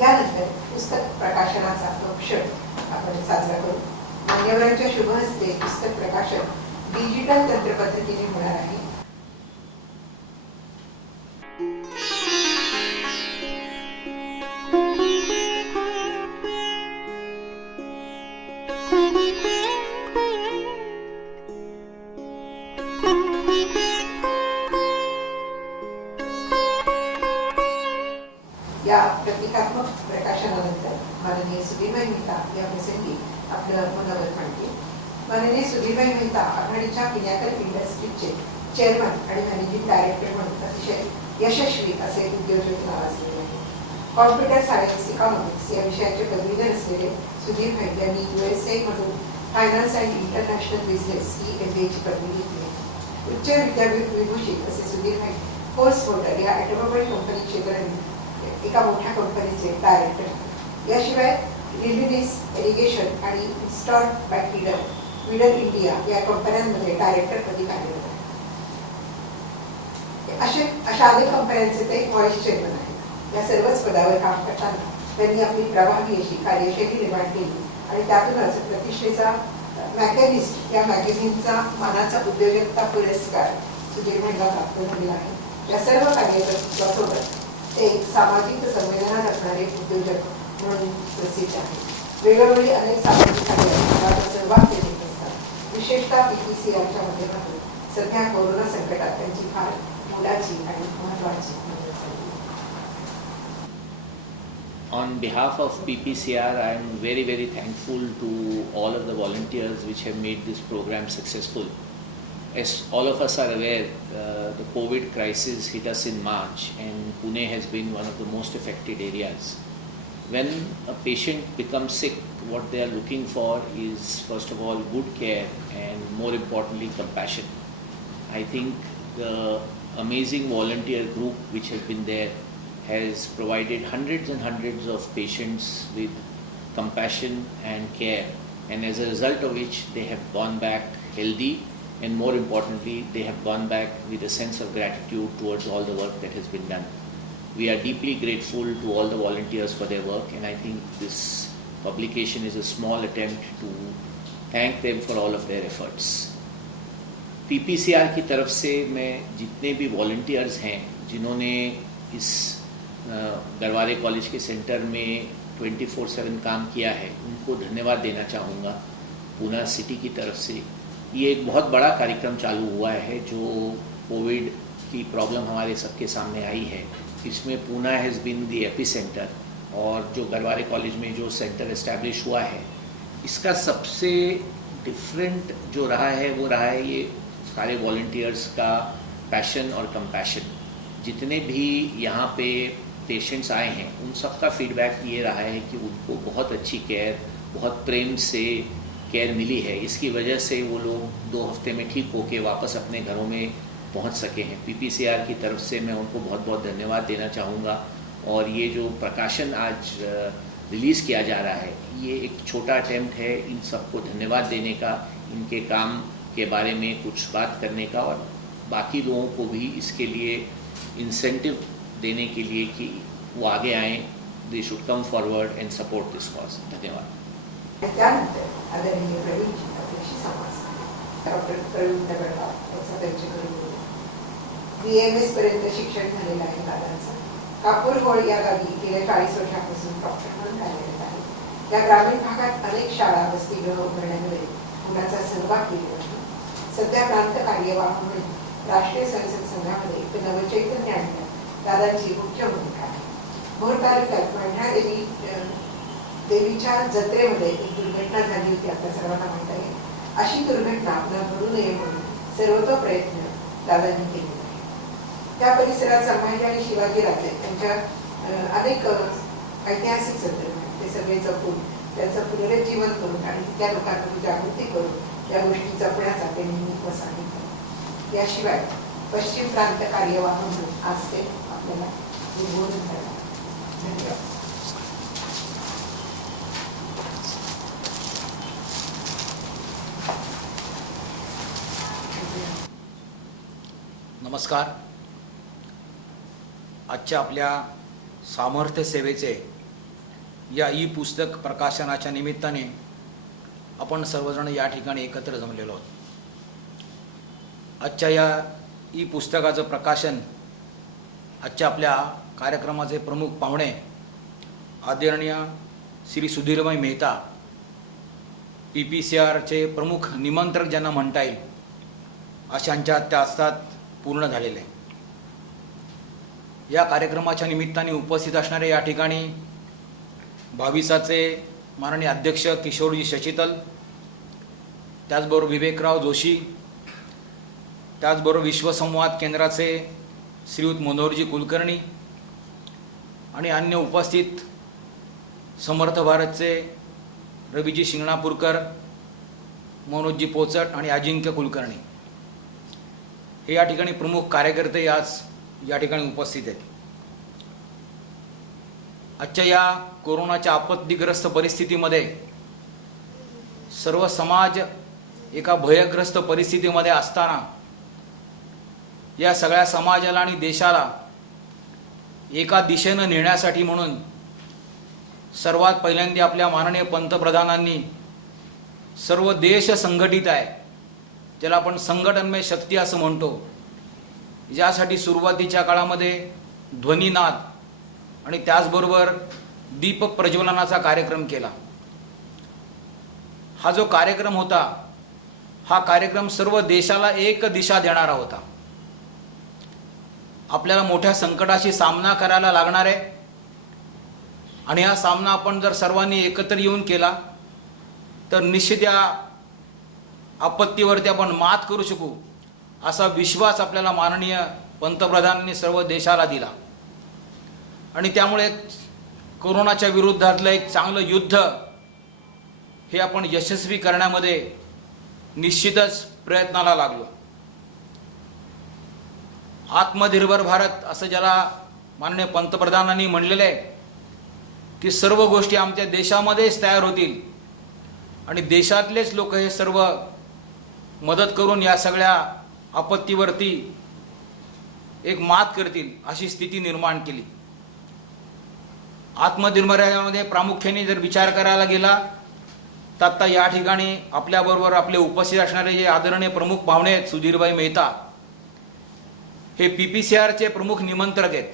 यानंतर पुस्तक प्रकाशनाचा तो क्षण आपण साजरा करू. मान्यवरांच्या शुभ हस्ते पुस्तक प्रकाशन डिजिटल तंत्रपद्धतीने होणार आहे. या प्रतिकात्मक प्रकाशनानंतर माननीय सुधीरभाई मेहता या प्रसंगी आपलं मनोगत मांडतील. माननीय सुधीरभाई मेहता आघाडीच्या पिनॅकल इंडस्ट्रीजचे चेअरमन आणि मॅनेजिंग डायरेक्टर म्हणून अतिशय यशस्वी असे उद्योजक नावाजलेले आहेत. कॉम्प्युटर सायन्स इकॉनॉमिक्स या विषयाचे पदवीधर असलेले सुधीरभाई यांनी USA मधून finance and international business he MBA ची पदवी घेतली. उच्च विद्याविभूषित असे सुधीरभाई फोर्स मोटर या ऑटोमोबाईल कंपनी क्षेत्रात एका मोठ्या कंपनीचे डायरेक्टर. याशिवाय रिलिनिस इरिगेशन आणि इन्स्टॉल बॅक्टेरिया विडल इंडिया या कंपन्यांमध्ये डायरेक्टरपदी कार्यरत आहे. अशा अनेक कंपन्यांचे ते व्हाईस चेअरमन आहेत. या सर्वच पदावर काम करताना त्यांनी आपली प्रभावी अशी कार्यशैली निर्माण केली आणि त्यातूनच प्रतिष्ठेचा मॅकॅनिस्ट या मॅगझिनचा मानाचा उद्योजकता पुरस्कार सुधीरभाईंना प्राप्त झालेला आहे. या सर्व कार्याबरोबर ते एक सामाजिक संवेदना असणारे उद्योजक म्हणून प्रसिद्ध आहे. वेळोवेळी अनेक सामाजिक कार्यात सहभाग घेत असतात. विशेषतः PPCRच्या माध्यमातून सध्या कोरोना संकटात त्यांची फार मोलाची आणि महत्त्वाची मदत झाली. On behalf of PPCR, I am very, very thankful to all of the volunteers which have made this program successful. As all of us are aware, the COVID crisis hit us in March and Pune has been one of the most affected areas. When a patient becomes sick, what they are looking for is first of all good care and more importantly compassion. I think the amazing volunteer group which has been there has provided hundreds and hundreds of patients with compassion and care, and as a result of which they have gone back healthy. And more importantly, they have gone back with a sense of gratitude towards all the work that has been done. We are deeply grateful to all the volunteers for their work, and I think this publication is a small attempt to thank them for all of their efforts. PPCR की तरफ से मैं जितने भी volunteers हैं जिन्होंने इस Garware college के centre में 24/7 काम KIA है, उनको धन्यवाद देना चाहूँगा. पूना सिटी की तरफ से ये एक बहुत बड़ा कार्यक्रम चालू हुआ है. जो कोविड की प्रॉब्लम हमारे सबके सामने आई है, इसमें Poona has been the epicentre, और जो गरवारे कॉलेज में जो सेंटर इस्टेब्लिश हुआ है, इसका सबसे डिफरेंट जो रहा है वो रहा है ये सारे वॉलंटियर्स का पैशन और कंपैशन. जितने भी यहाँ पे पेशेंट्स आए हैं उन सब का फीडबैक ये रहा है कि उनको बहुत अच्छी केयर, बहुत प्रेम से केयर मिली है. इसकी वजह से वो लोग 2 हफ्ते में ठीक होके वापस अपने घरों में पहुंच सके हैं. PPCR की तरफ से मैं उनको बहुत बहुत धन्यवाद देना चाहूँगा. और ये जो प्रकाशन आज रिलीज़ किया जा रहा है, ये एक छोटा अटेम्प्ट है इन सबको धन्यवाद देने का, इनके काम के बारे में कुछ बात करने का, और बाकी लोगों को भी इसके लिए इंसेंटिव देने के लिए कि वो आगे आएँ. They should come forward end support this cause. धन्यवाद. त्यानंतर आदरणीय प्रवीणजी आपल्याशी संवाद साधेल. डॉक्टर प्रवीण दगडवार यांचा त्यांच्याकडे BAMS पर्यंत शिक्षण झालेलं आहे दादांचं. कापूरहोळ या गावी गेल्या 40 वर्षांपासून डॉक्टर म्हणून कार्यरत आहे. या ग्रामीण भागात अनेक शाळा वसतिगृह उभारण्यामध्ये मुलाचा सहभाग केला आहे. सध्या प्रांत कार्यवाह म्हणून राष्ट्रीय संसद संघामध्ये एक नवचैतन्य आणण्यात दादांची मुख्य भूमिका आहे. भोर तालुक्यात महिला देवीच्या जत्रेमध्ये एक दुर्घटना झाली होती, आपल्या सर्वांना माहीत आहे. अशी दुर्घटना पुन्हा घडू नये म्हणून सर्वतो प्रयत्न दादांनी केले आहे. त्या परिसरात संभाजी आणि शिवाजीराजे यांच्या अनेक ऐतिहासिक संदर्भ ते सगळे जपून त्यांचं पुनरुज्जीवन करून आणि त्या लोकांमध्ये जागृती करून या गोष्टी जपण्याचा ते नेहमी सांगितलं. याशिवाय पश्चिम प्रांत कार्यवाह म्हणून आज ते आपल्याला उद्बोधन करणार. धन्यवाद. नमस्कार. आजच्या आपल्या सामर्थ्य सेवेचे या ई पुस्तक प्रकाशनाच्या निमित्ताने आपण सर्वजण या ठिकाणी एकत्र जमलेलो आहोत. आजच्या या ई पुस्तकाचं प्रकाशन आजच्या आपल्या कार्यक्रमाचे प्रमुख पाहुणे आदरणीय श्री सुधीरभाई मेहता, PPCRचे प्रमुख निमंत्रक ज्यांना म्हणता येईल अशांच्या त्या असतात पूर्ण झालेले आहे. या कार्यक्रमाच्या निमित्ताने उपस्थित असणारे या ठिकाणी भाविसाचे माननीय अध्यक्ष किशोरजी शशितल, त्याचबरोबर विवेकराव जोशी, त्याचबरोबर विश्वसंवाद केंद्राचे श्रीयुत मनोहरजी कुलकर्णी आणि अन्य उपस्थित समर्थ भारतचे रवीजी शिंगणापूरकर, मनोजजी पोचट आणि अजिंक्य कुलकर्णी हे या ठिकाणी प्रमुख कार्यकर्ते आज या ठिकाणी उपस्थित आहेत. आजच्या या कोरोनाच्या आपत्तीग्रस्त परिस्थितीमध्ये सर्व समाज एका भयग्रस्त परिस्थितीमध्ये असताना या सगळ्या समाजाला आणि देशाला एका दिशेनं नेण्यासाठी म्हणून सर्वात पहिल्यांदा आपल्या माननीय पंतप्रधानांनी सर्व देश संघटित आहे, त्याला आपण संघटनमय शक्ती असं म्हणतो, यासाठी सुरुवातीच्या काळामध्ये ध्वनिनाद आणि त्याचबरोबर दीप प्रज्वलनाचा कार्यक्रम केला. हा जो कार्यक्रम होता हा कार्यक्रम सर्व देशाला एक दिशा देणारा होता. आपल्याला मोठ्या संकटाशी सामना करायला लागणार आहे आणि हा सामना आपण जर सर्वांनी एकत्र येऊन केला तर निश्चित या आपत्तीवरती आपण मात करू शकू असा विश्वास आपल्याला माननीय पंतप्रधानांनी सर्व देशाला दिला. आणि त्यामुळे कोरोनाच्या विरुद्धातलं एक चांगलं युद्ध हे आपण यशस्वी करण्यामध्ये निश्चितच प्रयत्नाला लागलो. आत्मनिर्भर भारत असं ज्याला माननीय पंतप्रधानांनी म्हणलेलं आहे की सर्व गोष्टी आमच्या देशामध्येच तयार होतील आणि देशातलेच लोक हे सर्व मदत करून या सगळ्या आपत्तीवरती एक मात करतील अशी स्थिती निर्माण केली. आत्मनिर्भरतेमध्ये प्रामुख्याने जर विचार करायला गेला तर आता या ठिकाणी आपल्याबरोबर आपले उपस्थित असणारे जे आदरणीय प्रमुख पाहुणे आहेत सुधीरभाई मेहता, हे PPCRचे प्रमुख निमंत्रक आहेत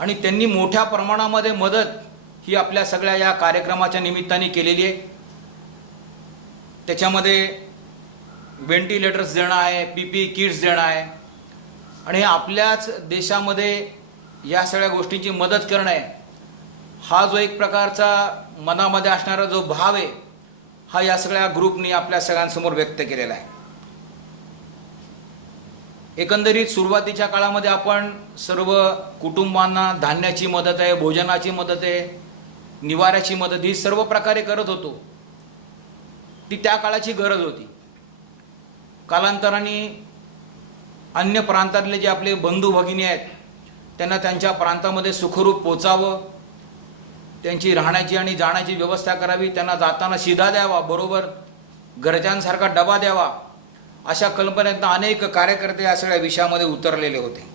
आणि त्यांनी मोठ्या प्रमाणामध्ये मदत ही आपल्या सगळ्या या कार्यक्रमाच्या निमित्ताने केलेली आहे. त्याच्यामध्ये व्हेंटिलेटर्स देणं आहे, PPE किट्स देणं आहे आणि आपल्याच देशामध्ये या सगळ्या गोष्टींची मदत करणं आहे. हा जो एक प्रकारचा मनामध्ये असणारा जो भाव आहे हा या सगळ्या ग्रुपनी आपल्या सगळ्यांसमोर व्यक्त केलेला आहे. एकंदरीत सुरुवातीच्या काळामध्ये आपण सर्व कुटुंबांना धान्याची मदत आहे, भोजनाची मदत आहे, निवाऱ्याची मदत ही सर्व प्रकारे करत होतो. ती त्या काळाची गरज होती. कालांतराने अन्य प्रांतातले जे आपले बंधू भगिनी आहेत त्यांना त्यांच्या प्रांतामध्ये सुखरूप पोचावं, त्यांची राहण्याची आणि जाण्याची व्यवस्था करावी, त्यांना जाताना शिधा द्यावा, बरोबर घरच्यांसारखा डबा द्यावा, अशा कल्पनेतनं अनेक कार्यकर्ते या सगळ्या विषयामध्ये उतरलेले होते.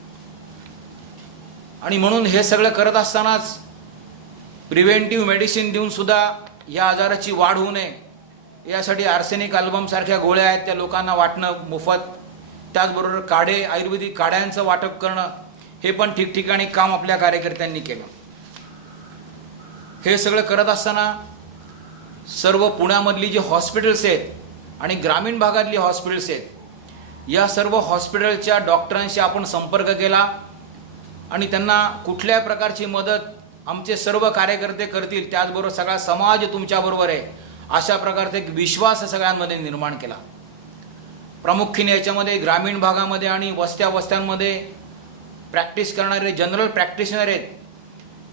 आणि म्हणून हे सगळं करत असतानाच प्रिव्हेंटिव्ह मेडिसिन देऊन सुद्धा या आजाराची वाढ होऊ नये यासाठी आर्सेनिक अल्बमसारख्या गोळ्या आहेत त्या लोकांना वाटणं मोफत, त्याचबरोबर काढे, आयुर्वेदिक काढ्यांचं वाटप करणं, हे पण ठिकठिकाणी काम आपल्या कार्यकर्त्यांनी केलं. हे सगळं करत असताना सर्व पुण्यामधली जी हॉस्पिटल्स आहेत आणि ग्रामीण भागातली हॉस्पिटल्स आहेत, या सर्व हॉस्पिटलच्या डॉक्टरांशी आपण संपर्क केला आणि त्यांना कुठल्या प्रकारची मदत आमचे सर्व कार्यकर्ते करतील, त्याचबरोबर सगळा समाज तुमच्याबरोबर आहे, अशा प्रकारचा एक विश्वास सगळ्यांमध्ये निर्माण केला. प्रामुख्याने याच्यामध्ये ग्रामीण भागामध्ये आणि वस्त्यांमध्ये प्रॅक्टिस करणारे जनरल प्रॅक्टिशनर आहेत,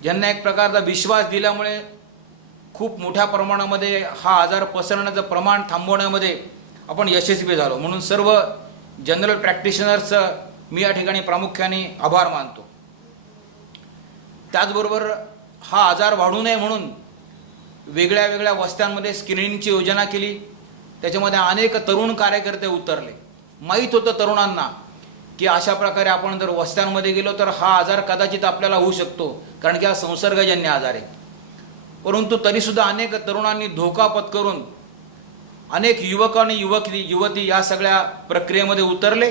ज्यांना एक प्रकारचा विश्वास दिल्यामुळे खूप मोठ्या प्रमाणामध्ये हा आजार पसरण्याचं प्रमाण थांबवण्यामध्ये आपण यशस्वी झालो. म्हणून सर्व जनरल प्रॅक्टिशनर्सचं मी या ठिकाणी प्रामुख्याने आभार मानतो. त्याचबरोबर हा आजार वाढू नये म्हणून वेगळ्या वेगळ्या वस्त्यांमध्ये स्क्रीनिंगची योजना केली. त्याच्यामध्ये अनेक तरुण कार्यकर्ते उतरले. माहीत होतं तरुणांना की अशा प्रकारे आपण जर वस्त्यांमध्ये गेलो तर हा आजार कदाचित आपल्याला होऊ शकतो, कारण की हा संसर्गजन्य आजार आहे. परंतु तरीसुद्धा अनेक तरुणांनी धोका पत्करून अनेक युवक आणि युवती या सगळ्या प्रक्रियेमध्ये उतरले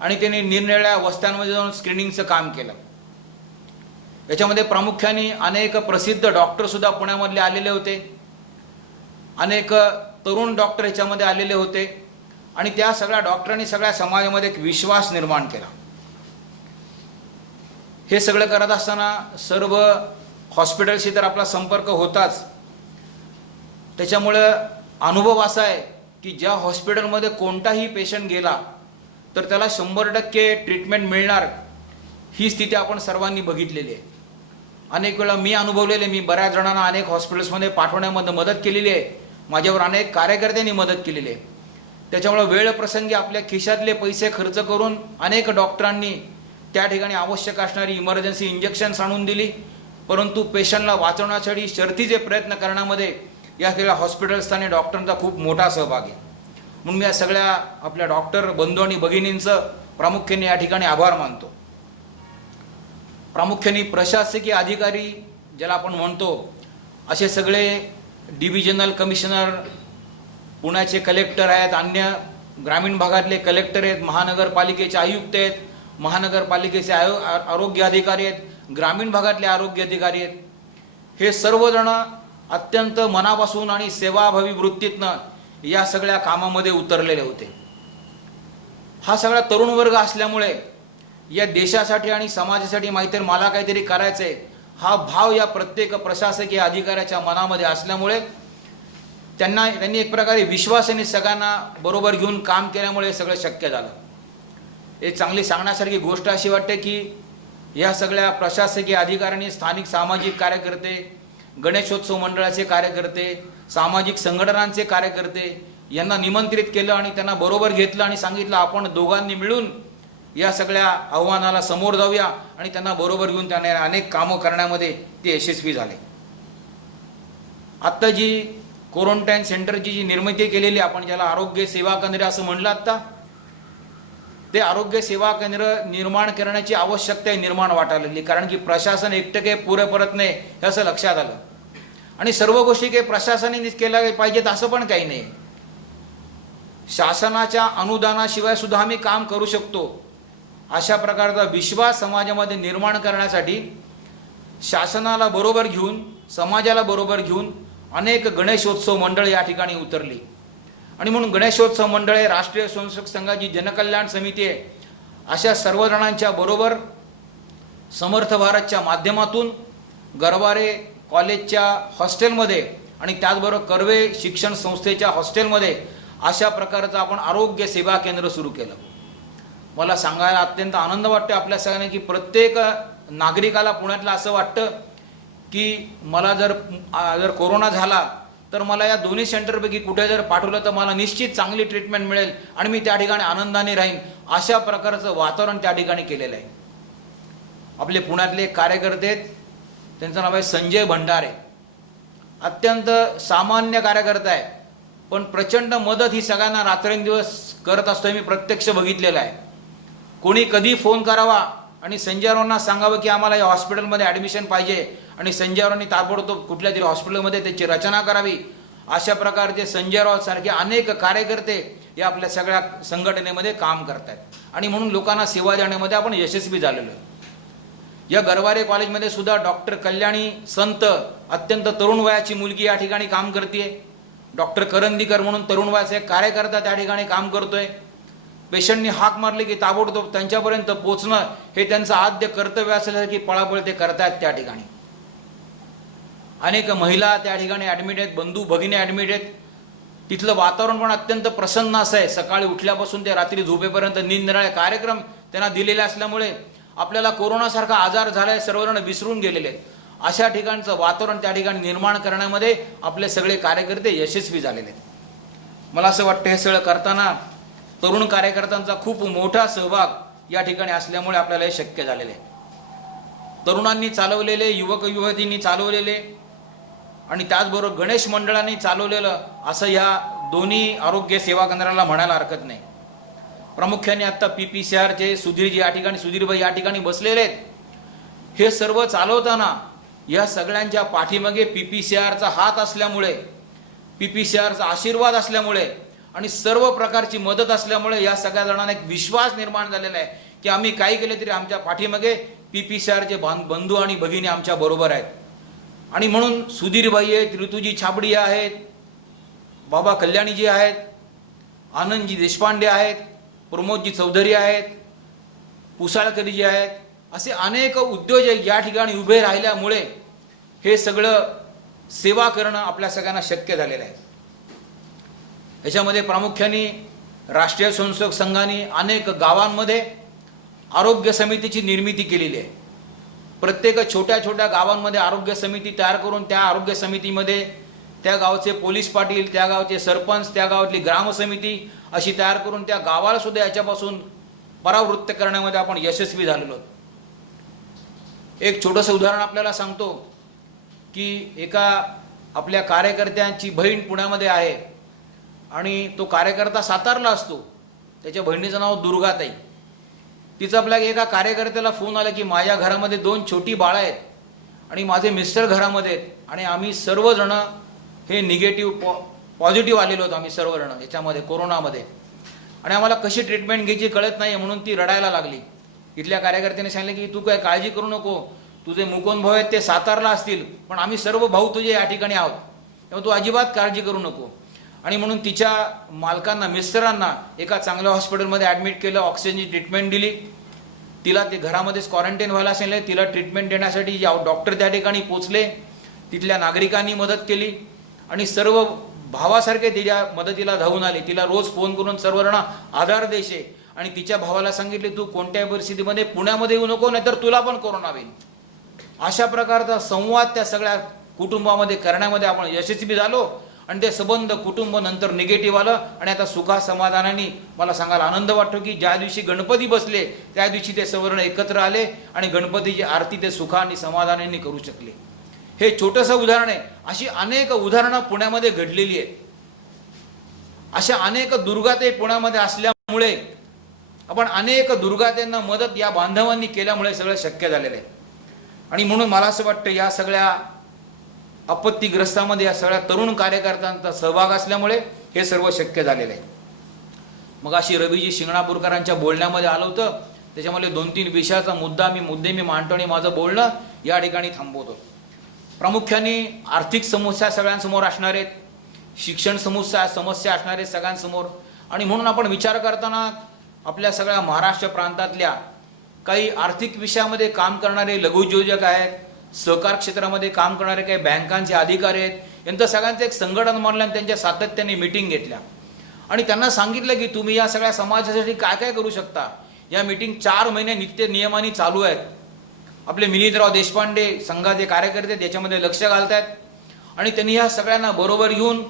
आणि त्यांनी निरनिराळ्या वस्त्यांमध्ये जाऊन स्क्रीनिंगचं काम केलं. याच्यामध्ये प्रामुख्याने अनेक प्रसिद्ध डॉक्टरसुद्धा पुण्यामधले आलेले होते, अनेक तरुण डॉक्टर याच्यामध्ये आलेले होते आणि त्या सगळ्या डॉक्टरांनी सगळ्या समाजामध्ये एक विश्वास निर्माण केला. हे सगळं करत असताना सर्व हॉस्पिटलशी तर आपला संपर्क होताच, त्याच्यामुळं अनुभव असा आहे की ज्या हॉस्पिटलमध्ये कोणताही पेशंट गेला तर त्याला 100% ट्रीटमेंट मिळणार, ही स्थिती आपण सर्वांनी बघितलेली आहे. अनेक वेळा मी अनुभवलेले, मी बऱ्याच जणांना अनेक हॉस्पिटल्समध्ये पाठवण्यामध्ये मदत केलेली आहे, माझ्यावर अनेक कार्यकर्त्यांनी मदत केलेली आहे. त्याच्यामुळे वेळ प्रसंगी आपल्या खिशातले पैसे खर्च करून अनेक डॉक्टरांनी त्या ठिकाणी आवश्यक असणारी इमर्जन्सी इंजेक्शन्स आणून दिली, परंतु पेशंटला वाचवण्यासाठी शर्थीचे प्रयत्न करण्यामध्ये या सगळ्या हॉस्पिटल्स आणि डॉक्टरांचा खूप मोठा सहभाग आहे. म्हणून मी या सगळ्या आपल्या डॉक्टर बंधू आणि भगिनींचं प्रामुख्याने या ठिकाणी आभार मानतो. प्रामुख्याने प्रशासकीय अधिकारी ज्याला आपण म्हणतो, असे सगळे डिव्हिजनल कमिशनर, पुण्याचे कलेक्टर आहेत, अन्य ग्रामीण भागातले कलेक्टर आहेत, महानगरपालिकेचे आयुक्त आहेत, महानगरपालिकेचे आरोग्य अधिकारी आहेत, ग्रामीण भागातले आरोग्य अधिकारी आहेत. हे सर्वजण अत्यंत मनापासून आणि सेवाभावी वृत्तीतनं या सगळ्या कामामध्ये उतरलेले होते. हा सगळा तरुण वर्ग असल्यामुळे या देशासाठी आणि समाजासाठी माहिती मला काहीतरी करायचं आहे, हा भाव या प्रत्येक प्रशासकीय अधिकाऱ्याच्या मनामध्ये असल्यामुळे त्यांनी एक प्रकारे विश्वासाने सगळ्यांना बरोबर घेऊन काम केल्यामुळे हे सगळं शक्य झालं. एक चांगली सांगण्यासारखी गोष्ट अशी वाटते की या सगळ्या प्रशासकीय अधिकाऱ्यांनी स्थानिक सामाजिक कार्यकर्ते, गणेशोत्सव मंडळाचे कार्यकर्ते, सामाजिक संघटनांचे कार्यकर्ते यांना निमंत्रित केलं आणि त्यांना बरोबर घेतलं आणि सांगितलं आपण दोघांनी मिळून या सगळ्या आव्हानाला समोर जाऊया, आणि त्यांना बरोबर घेऊन त्याने अनेक कामं करण्यामध्ये ते यशस्वी झाले. आत्ता जी क्वारंटाईन सेंटरची जी निर्मिती केलेली आपण ज्याला आरोग्य सेवा केंद्र असं म्हणलं, आत्ता ते आरोग्य सेवा केंद्र निर्माण करण्याची आवश्यकता निर्माण वाटायला, कारण की प्रशासन एकटं काही पुरं पडत नाही हे असं लक्षात आलं. आणि सर्व गोष्टी काही प्रशासनानेच केल्या पाहिजेत असं पण काही नाही. शासनाच्या अनुदानाशिवाय सुद्धा आम्ही काम करू शकतो, अशा प्रकारचा विश्वास समाजामध्ये निर्माण करण्यासाठी शासनाला बरोबर घेऊन, समाजाला बरोबर घेऊन अनेक गणेशोत्सव मंडळ या ठिकाणी उतरली. आणि म्हणून गणेशोत्सव मंडळे, राष्ट्रीय स्वयंसेवक संघाची जनकल्याण समिती आहे, अशा सर्व जणांच्या बरोबर समर्थ भारतच्या माध्यमातून गरवारे कॉलेजच्या हॉस्टेलमध्ये आणि त्याचबरोबर कर्वे शिक्षण संस्थेच्या हॉस्टेलमध्ये अशा प्रकारचं आपण आरोग्य सेवा केंद्र सुरू केलं. मला सांगायला अत्यंत आनंद वाटतो आपल्या सगळ्यांना की प्रत्येक नागरिकाला पुण्यातला असं वाटतं की मला जर कोरोना झाला तर मला या दोन्ही सेंटरपैकी कुठे जर पाठवलं तर मला निश्चित चांगली ट्रीटमेंट मिळेल आणि मी त्या ठिकाणी आनंदाने राहीन, अशा प्रकारचं वातावरण त्या ठिकाणी केलेलं आहे. आपले पुण्यातले कार्यकर्ते आहेत, त्यांचं नाव आहे संजय भंडारे. अत्यंत सामान्य कार्यकर्ता आहे, पण प्रचंड मदत ही सगळ्यांना रात्रंदिवस करत असतो, मी प्रत्यक्ष बघितलेलं आहे. कोणी कधी फोन करावा आणि संजयरावांना सांगावं की आम्हाला या हॉस्पिटलमध्ये ॲडमिशन पाहिजे, आणि संजयरावांनी ताबडतोब कुठल्या तरी हॉस्पिटलमध्ये त्याची रचना करावी, अशा प्रकारचे संजयराव सारखे अनेक कार्यकर्ते या आपल्या सगळ्या संघटनेमध्ये काम करत आहेत. आणि म्हणून लोकांना सेवा देण्यामध्ये आपण यशस्वी झालेलो आहे. या गरवारे कॉलेजमध्ये सुद्धा डॉक्टर कल्याणी संत अत्यंत तरुण वयाची मुलगी या ठिकाणी काम करते. डॉक्टर करंदीकर म्हणून तरुण वयाचा एक कार्यकर्ता त्या ठिकाणी काम करतोय. पेशंटनी हाक मारली की ताबडतोब त्यांच्यापर्यंत पोहोचणं हे त्यांचं आद्य कर्तव्य असल्यासारखी पळापळ ते करतायत त्या ठिकाणी. अनेक महिला त्या ठिकाणी ॲडमिट आहेत, बंधू भगिनी ॲडमिट आहेत. तिथलं वातावरण पण अत्यंत प्रसन्न असं आहे. सकाळी उठल्यापासून ते रात्री झोपेपर्यंत निरनिराळे कार्यक्रम त्यांना दिलेले असल्यामुळे आपल्याला कोरोनासारखा आजार झालाय सर्वजण विसरून गेलेले आहेत. अशा ठिकाणचं वातावरण त्या ठिकाणी निर्माण करण्यामध्ये आपले सगळे कार्यकर्ते यशस्वी झालेले आहेत. मला असं वाटतं हे सगळं करताना तरुण कार्यकर्त्यांचा खूप मोठा सहभाग या ठिकाणी असल्यामुळे आपल्याला हे शक्य झालेले आहे. तरुणांनी चालवलेले, युवक युवतींनी चालवलेले आणि त्याचबरोबर गणेश मंडळांनी चालवलेलं असं या दोन्ही आरोग्य सेवा केंद्राला म्हणायला हरकत नाही. प्रामुख्याने आता PPCRचे सुधीरजी या ठिकाणी, सुधीरभाई या ठिकाणी बसलेले आहेत. हे सर्व चालवताना या सगळ्यांच्या पाठीमागे PPCRचा हात असल्यामुळे, PPCRचा आशीर्वाद असल्यामुळे आणि सर्व प्रकारची मदत असल्यामुळे या सगळ्या जणांना एक विश्वास निर्माण झालेला आहे की आम्ही काही केले तरी आमच्या पाठीमागे PPCRचे बंधू आणि भगिनी आमच्या बरोबर आहेत. आणि म्हणून सुधीरभाई आहेत, ऋतुजी छाबडी आहेत, बाबा कल्याणीजी आहेत, आनंदजी देशपांडे आहेत, प्रमोदजी चौधरी आहेत, पुसाळकरजी आहेत, असे अनेक उद्योजक या ठिकाणी उभे राहिल्यामुळे हे सगळं सेवा करणं आपल्या सगळ्यांना शक्य झालेलं आहे. याच्यामध्ये प्रामुख्याने राष्ट्रीय स्वयंसेवक संघाने अनेक गावांमध्ये आरोग्य समितीची निर्मिती केलेली आहे. प्रत्येक छोट्या छोट्या गावांमध्ये आरोग्य समिती तयार करून त्या आरोग्य समितीमध्ये त्या गावचे पोलीस पाटील, त्या गावचे सरपंच, त्या गावातली ग्रामसमिती अशी तयार करून त्या गावाला सुद्धा याच्यापासून परावृत्त करण्यामध्ये आपण यशस्वी झालेलो. एक छोटंसं उदाहरण आपल्याला सांगतो की एका आपल्या कार्यकर्त्यांची बहीण पुण्यामध्ये आहे आणि तो कार्यकर्ता सातारला असतो. त्याच्या बहिणीचं नाव दुर्गाताई. तिचं आपल्या एका कार्यकर्त्याला फोन आला की माझ्या घरामध्ये 2 छोटी बाळं आहेत आणि माझे मिस्टर घरामध्ये आहेत आणि आम्ही सर्वजण हे पॉझिटिव्ह आलेलो होतो आम्ही सर्वजण याच्यामध्ये कोरोनामध्ये आणि आम्हाला कशी ट्रीटमेंट घ्यायची कळत नाही म्हणून ती रडायला लागली. इथल्या कार्यकर्त्याने सांगितलं की तू काय काळजी करू नको, तुझे मुकुंद भाऊ आहेत ते सातारला असतील पण आम्ही सर्व भाऊ तुझे या ठिकाणी आहोत, तेव्हा तू अजिबात काळजी करू नको. आणि म्हणून तिच्या मालकांना, मिस्टरांना एका चांगल्या हॉस्पिटलमध्ये ॲडमिट केलं, ऑक्सिजनची ट्रीटमेंट दिली. तिला ते घरामध्येच क्वारंटाईन व्हायला सांगितलं. तिला ट्रीटमेंट देण्यासाठी डॉक्टर त्या ठिकाणी पोचले, तिथल्या नागरिकांनी मदत केली आणि सर्व भावासारखे तिच्या मदतीला धावून आले. तिला रोज फोन करून सर्वजण आधार द्यायचे आणि तिच्या भावाला सांगितले तू कोणत्याही परिस्थितीमध्ये पुण्यामध्ये येऊ नको नाहीतर तुला पण कोरोना होईल. अशा प्रकारचा संवाद त्या सगळ्या कुटुंबामध्ये करण्यामध्ये आपण यशस्वी झालो आणि ते संबंध कुटुंब नंतर निगेटिव्ह आलं आणि आता सुखा समाधानाने मला सांगायला आनंद वाटतो की ज्या दिवशी गणपती बसले त्या दिवशी ते सर्वजण एकत्र आले आणि गणपतीची आरती ते सुखा आणि समाधानाने करू शकले. हे छोटंसं उदाहरण आहे. अशी अनेक उदाहरणं पुण्यामध्ये घडलेली आहेत. अशा अनेक दुर्गाते पुण्यामध्ये असल्यामुळे आपण अनेक दुर्गातेंना मदत या बांधवांनी केल्यामुळे सगळं शक्य झालेलं आहे. आणि म्हणून मला असं वाटतं या सगळ्या आपत्तीग्रस्तामध्ये या सगळ्या तरुण कार्यकर्त्यांचा सहभाग असल्यामुळे हे सर्व शक्य झालेलं आहे. मग अशी रवीजी शिंगणापूरकरांच्या बोलण्यामध्ये आलं होतं, त्याच्यामध्ये 2-3 विषयाचा मुद्दे मी मांडतो आणि माझं बोलणं या ठिकाणी थांबवतो. प्रामुख्याने आर्थिक समस्या सगळ्यांसमोर असणार आहेत, शिक्षण समस्या असणार आहेत सगळ्यांसमोर. आणि म्हणून आपण विचार करताना आपल्या सगळ्या महाराष्ट्र प्रांतातल्या काही आर्थिक विषयामध्ये काम करणारे लघुउद्योजक आहेत, सहकार क्षेत्रामध्ये काम करणारे काही बँकांचे अधिकारी आहेत, यांचं सगळ्यांचं एक संघटन मांडलं आणि त्यांच्या सातत्याने मीटिंग घेतल्या आणि त्यांना सांगितलं की तुम्ही या सगळ्या समाजासाठी काय काय करू शकता. या मीटिंग 4 महिने नित्य नियमाने चालू आहेत. आपले मिलिंदराव देशपांडे संघाचे कार्यकर्ते त्याच्यामध्ये लक्ष घालत आहेत आणि त्यांनी ह्या सगळ्यांना बरोबर घेऊन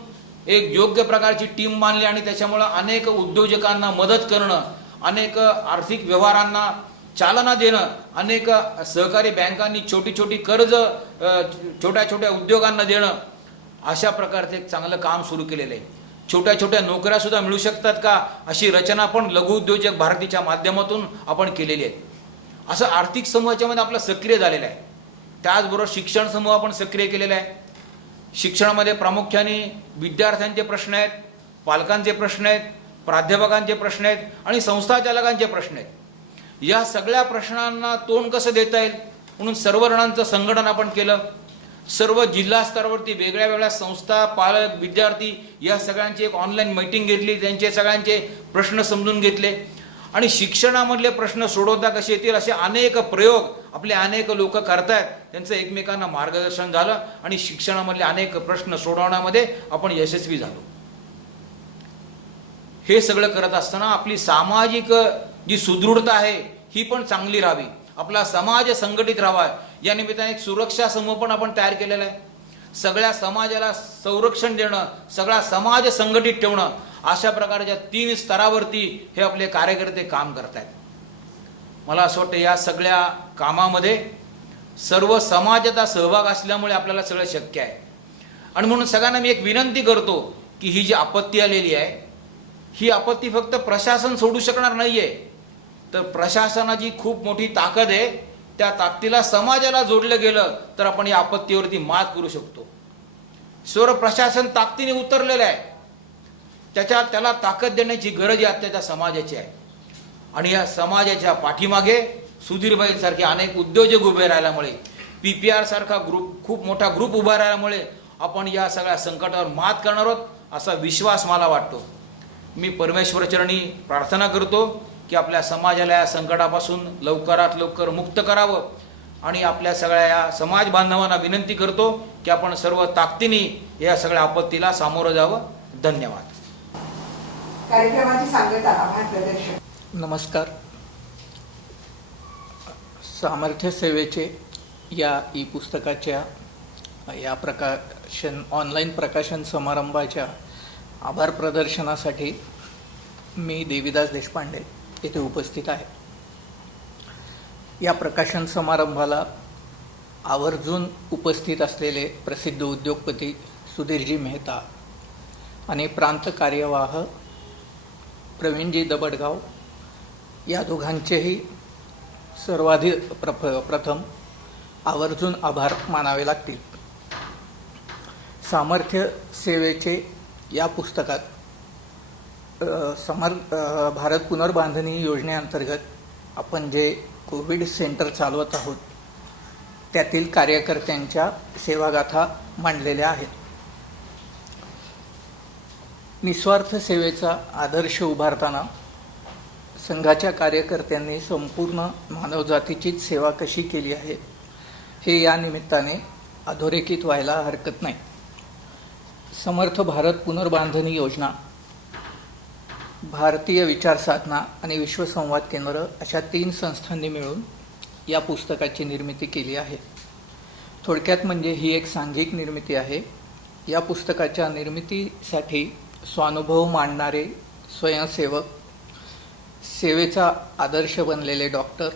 एक योग्य प्रकारची टीम बांधली आणि त्याच्यामुळं अनेक उद्योजकांना मदत करणं, अनेक आर्थिक व्यवहारांना चालना देणं, अनेक सहकारी बँकांनी छोटी छोटी कर्ज छोट्या छोट्या उद्योगांना देणं, अशा प्रकारचे एक चांगलं काम सुरू केलेलं आहे. छोट्या छोट्या नोकऱ्या सुद्धा मिळू शकतात का अशी रचना पण लघुउद्योजक भारतीच्या माध्यमातून आपण केलेली आहे. असं आर्थिक समूहाच्यामध्ये आपलं सक्रिय झालेलं आहे. त्याचबरोबर शिक्षण समूह आपण सक्रिय केलेला आहे. शिक्षणामध्ये प्रामुख्याने विद्यार्थ्यांचे प्रश्न आहेत, पालकांचे प्रश्न आहेत, प्राध्यापकांचे प्रश्न आहेत आणि संस्थाचालकांचे प्रश्न आहेत. या सगळ्या प्रश्नांना तोंड कसं देता येईल म्हणून सर्व जणांचं संघटन आपण केलं. सर्व जिल्हा स्तरावरती वेगळ्या वेगळ्या संस्था, पालक, विद्यार्थी या सगळ्यांची एक ऑनलाईन मीटिंग घेतली. त्यांचे सगळ्यांचे प्रश्न समजून घेतले आणि शिक्षणामधले प्रश्न सोडवता कसे येतील असे अनेक प्रयोग आपले अनेक लोक करतायत. त्यांचं एकमेकांना मार्गदर्शन झालं आणि शिक्षणामधले अनेक प्रश्न सोडवण्यामध्ये आपण यशस्वी झालो. हे सगळं करत असताना आपली सामाजिक जी सुदृढता आहे ही पण चांगली राहावी, आपला समाज संघटित राहावा. या निमित्ताने एक सुरक्षा समूह पण आपण तयार केलेला आहे. सगळ्या समाजाला संरक्षण देणं, सगळा समाज संघटित ठेवणं, अशा प्रकारच्या 3 स्तरावरती हे आपले कार्यकर्ते काम करतायत. मला असं वाटतं या सगळ्या कामामध्ये सर्व समाजाचा सहभाग असल्यामुळे आपल्याला सगळं शक्य आहे. आणि म्हणून सगळ्यांना मी एक विनंती करतो की ही जी आपत्ती आलेली आहे ही आपत्ती फक्त प्रशासन सोडू शकणार नाहीये, तर प्रशासनाची खूप मोठी ताकद आहे. त्या ताकदीला समाजाला जोडलं गेलं तर आपण या आपत्तीवरती मात करू शकतो. सर्व प्रशासन ताकदीने उतरलेलं आहे, त्याला ताकद देण्याची गरज आहे त्याच्या समाजाची आहे. आणि या समाजाच्या पाठीमागे सुधीरभाईंसारखे अनेक उद्योजक उभे राहिल्यामुळे, PPR सारखा खूप मोठा ग्रुप उभा राहिल्यामुळे आपण या सगळ्या संकटावर मात करणार आहोत असा विश्वास मला वाटतो. मी परमेश्वरचरणी प्रार्थना करतो की आपल्या समाजाला या संकटापासून लवकरात लवकर मुक्त करावं आणि आपल्या सगळ्या या समाज बांधवांना विनंती करतो की आपण सर्व ताकदीने या सगळ्या आपत्तीला सामोरं जावं. धन्यवाद. कार्यक्रमाची सांगता आभार प्रदर्शन. नमस्कार. सामर्थ्य सेवेचे या ई पुस्तकाच्या या ऑनलाईन प्रकाशन समारंभाच्या आभार प्रदर्शनासाठी मी देवीदास देशपांडे येथे उपस्थित आहे. या प्रकाशन समारंभाला आवर्जून उपस्थित असलेले प्रसिद्ध उद्योगपती सुधीरजी मेहता आणि प्रांत कार्यवाह प्रवीणजी दबडगाव या दोघांचेही प्रथम आवर्जून आभार मानावे लागतील. सामर्थ्य सेवेचे या पुस्तकात भारत पुनर्बांधणी योजनेअंतर्गत आपण जे कोविड सेंटर चालवत आहोत त्यातील कार्यकर्त्यांच्या सेवागाथा मांडलेल्या आहेत. निस्वार्थ सेवेचा आदर्श उभारताना संघाच्या कार्यकर्त्यांनी संपूर्ण मानवजातीचीच सेवा कशी केली आहे हे या निमित्ताने अधोरेखित व्हायला हरकत नाही. समर्थ भारत पुनर्बांधणी योजना, भारतीय विचार साधना आणि विश्वसंवाद केंद्र अशा 3 संस्थांनी मिळून या पुस्तकाची निर्मिती केली आहे. थोडक्यात म्हणजे ही एक सांघिक निर्मिती आहे. या पुस्तकाच्या निर्मितीसाठी स्वानुभव मांडणारे स्वयंसेवक, सेवेचा आदर्श बनलेले डॉक्टर,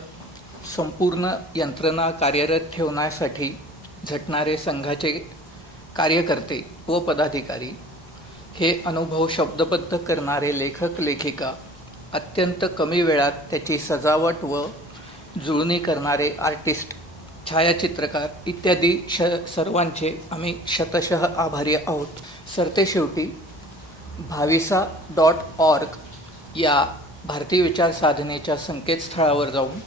संपूर्ण यंत्रणा कार्यरत ठेवण्यासाठी झटणारे संघाचे कार्यकर्ते व पदाधिकारी, हे अनुभव शब्दबद्ध करणारे लेखक लेखिका, अत्यंत कमी वेळात त्याची सजावट व जुळणी करणारे आर्टिस्ट, छायाचित्रकार इत्यादी सर्वांचे आम्ही शतशः आभारी आहोत. सरतेशेवटी भाविसा.org या भारतीय विचार साधनेच्या संकेतस्थळावर जाऊन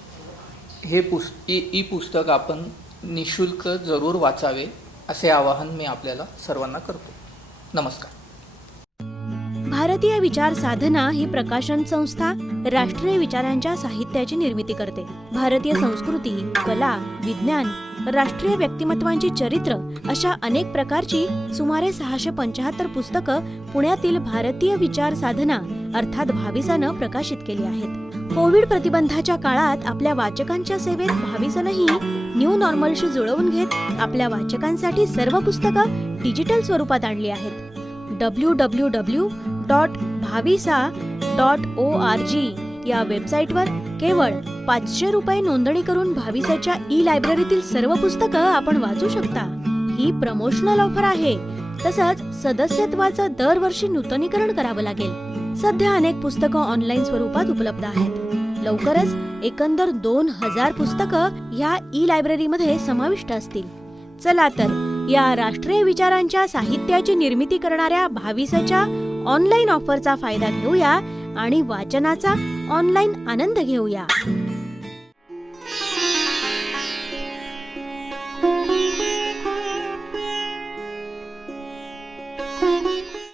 हे ई पुस्तक आपण निशुल्क जरूर वाचावे असे आवाहन मी आपल्याला सर्वांना करतो. नमस्कार. भारतीय विचार साधना ही प्रकाशन संस्था राष्ट्रीय विचारांच्या साहित्याची निर्मिती करते. भारतीय संस्कृती, कला, विज्ञान, राष्ट्रीय व्यक्तिमत्वांची चरित्र अशा अनेक प्रकारची सुमारे 675 पुस्तकं पुण्यातील भारतीय विचार साधना अर्थात भाविसानं प्रकाशित केली आहेत. कोविड प्रतिबंधाच्या काळात आपल्या वाचकांच्या सेवेत भाविसानंही न्यू नॉर्मलशी जुळवून घेत आपल्या वाचकांसाठी सर्व पुस्तकं डिजिटल स्वरूपात आणली आहेत. www.bhavisa.org या वेबसाईटवर केवळ 500 रुपये नोंदणी करून भाविसाच्या ई लायब्ररीतील सर्व पुस्तकं आपण वाचू शकता. ही प्रमोशनल ऑफर आहे. तसंच सदस्यत्वाचं दरवर्षी नूतनीकरण करावं लागेल. सध्या अनेक पुस्तकं ऑनलाईन स्वरूपात उपलब्ध आहेत. लवकरच एकंदर 2000 पुस्तकं ह्या ई लायब्ररीमध्ये समाविष्ट असतील. चला तर या राष्ट्रीय विचारांच्या साहित्याची निर्मिती करणाऱ्या भाविसाच्या ऑनलाईन ऑफरचा फायदा घेऊया आणि वाचनाचा ऑनलाईन आनंद घेऊया.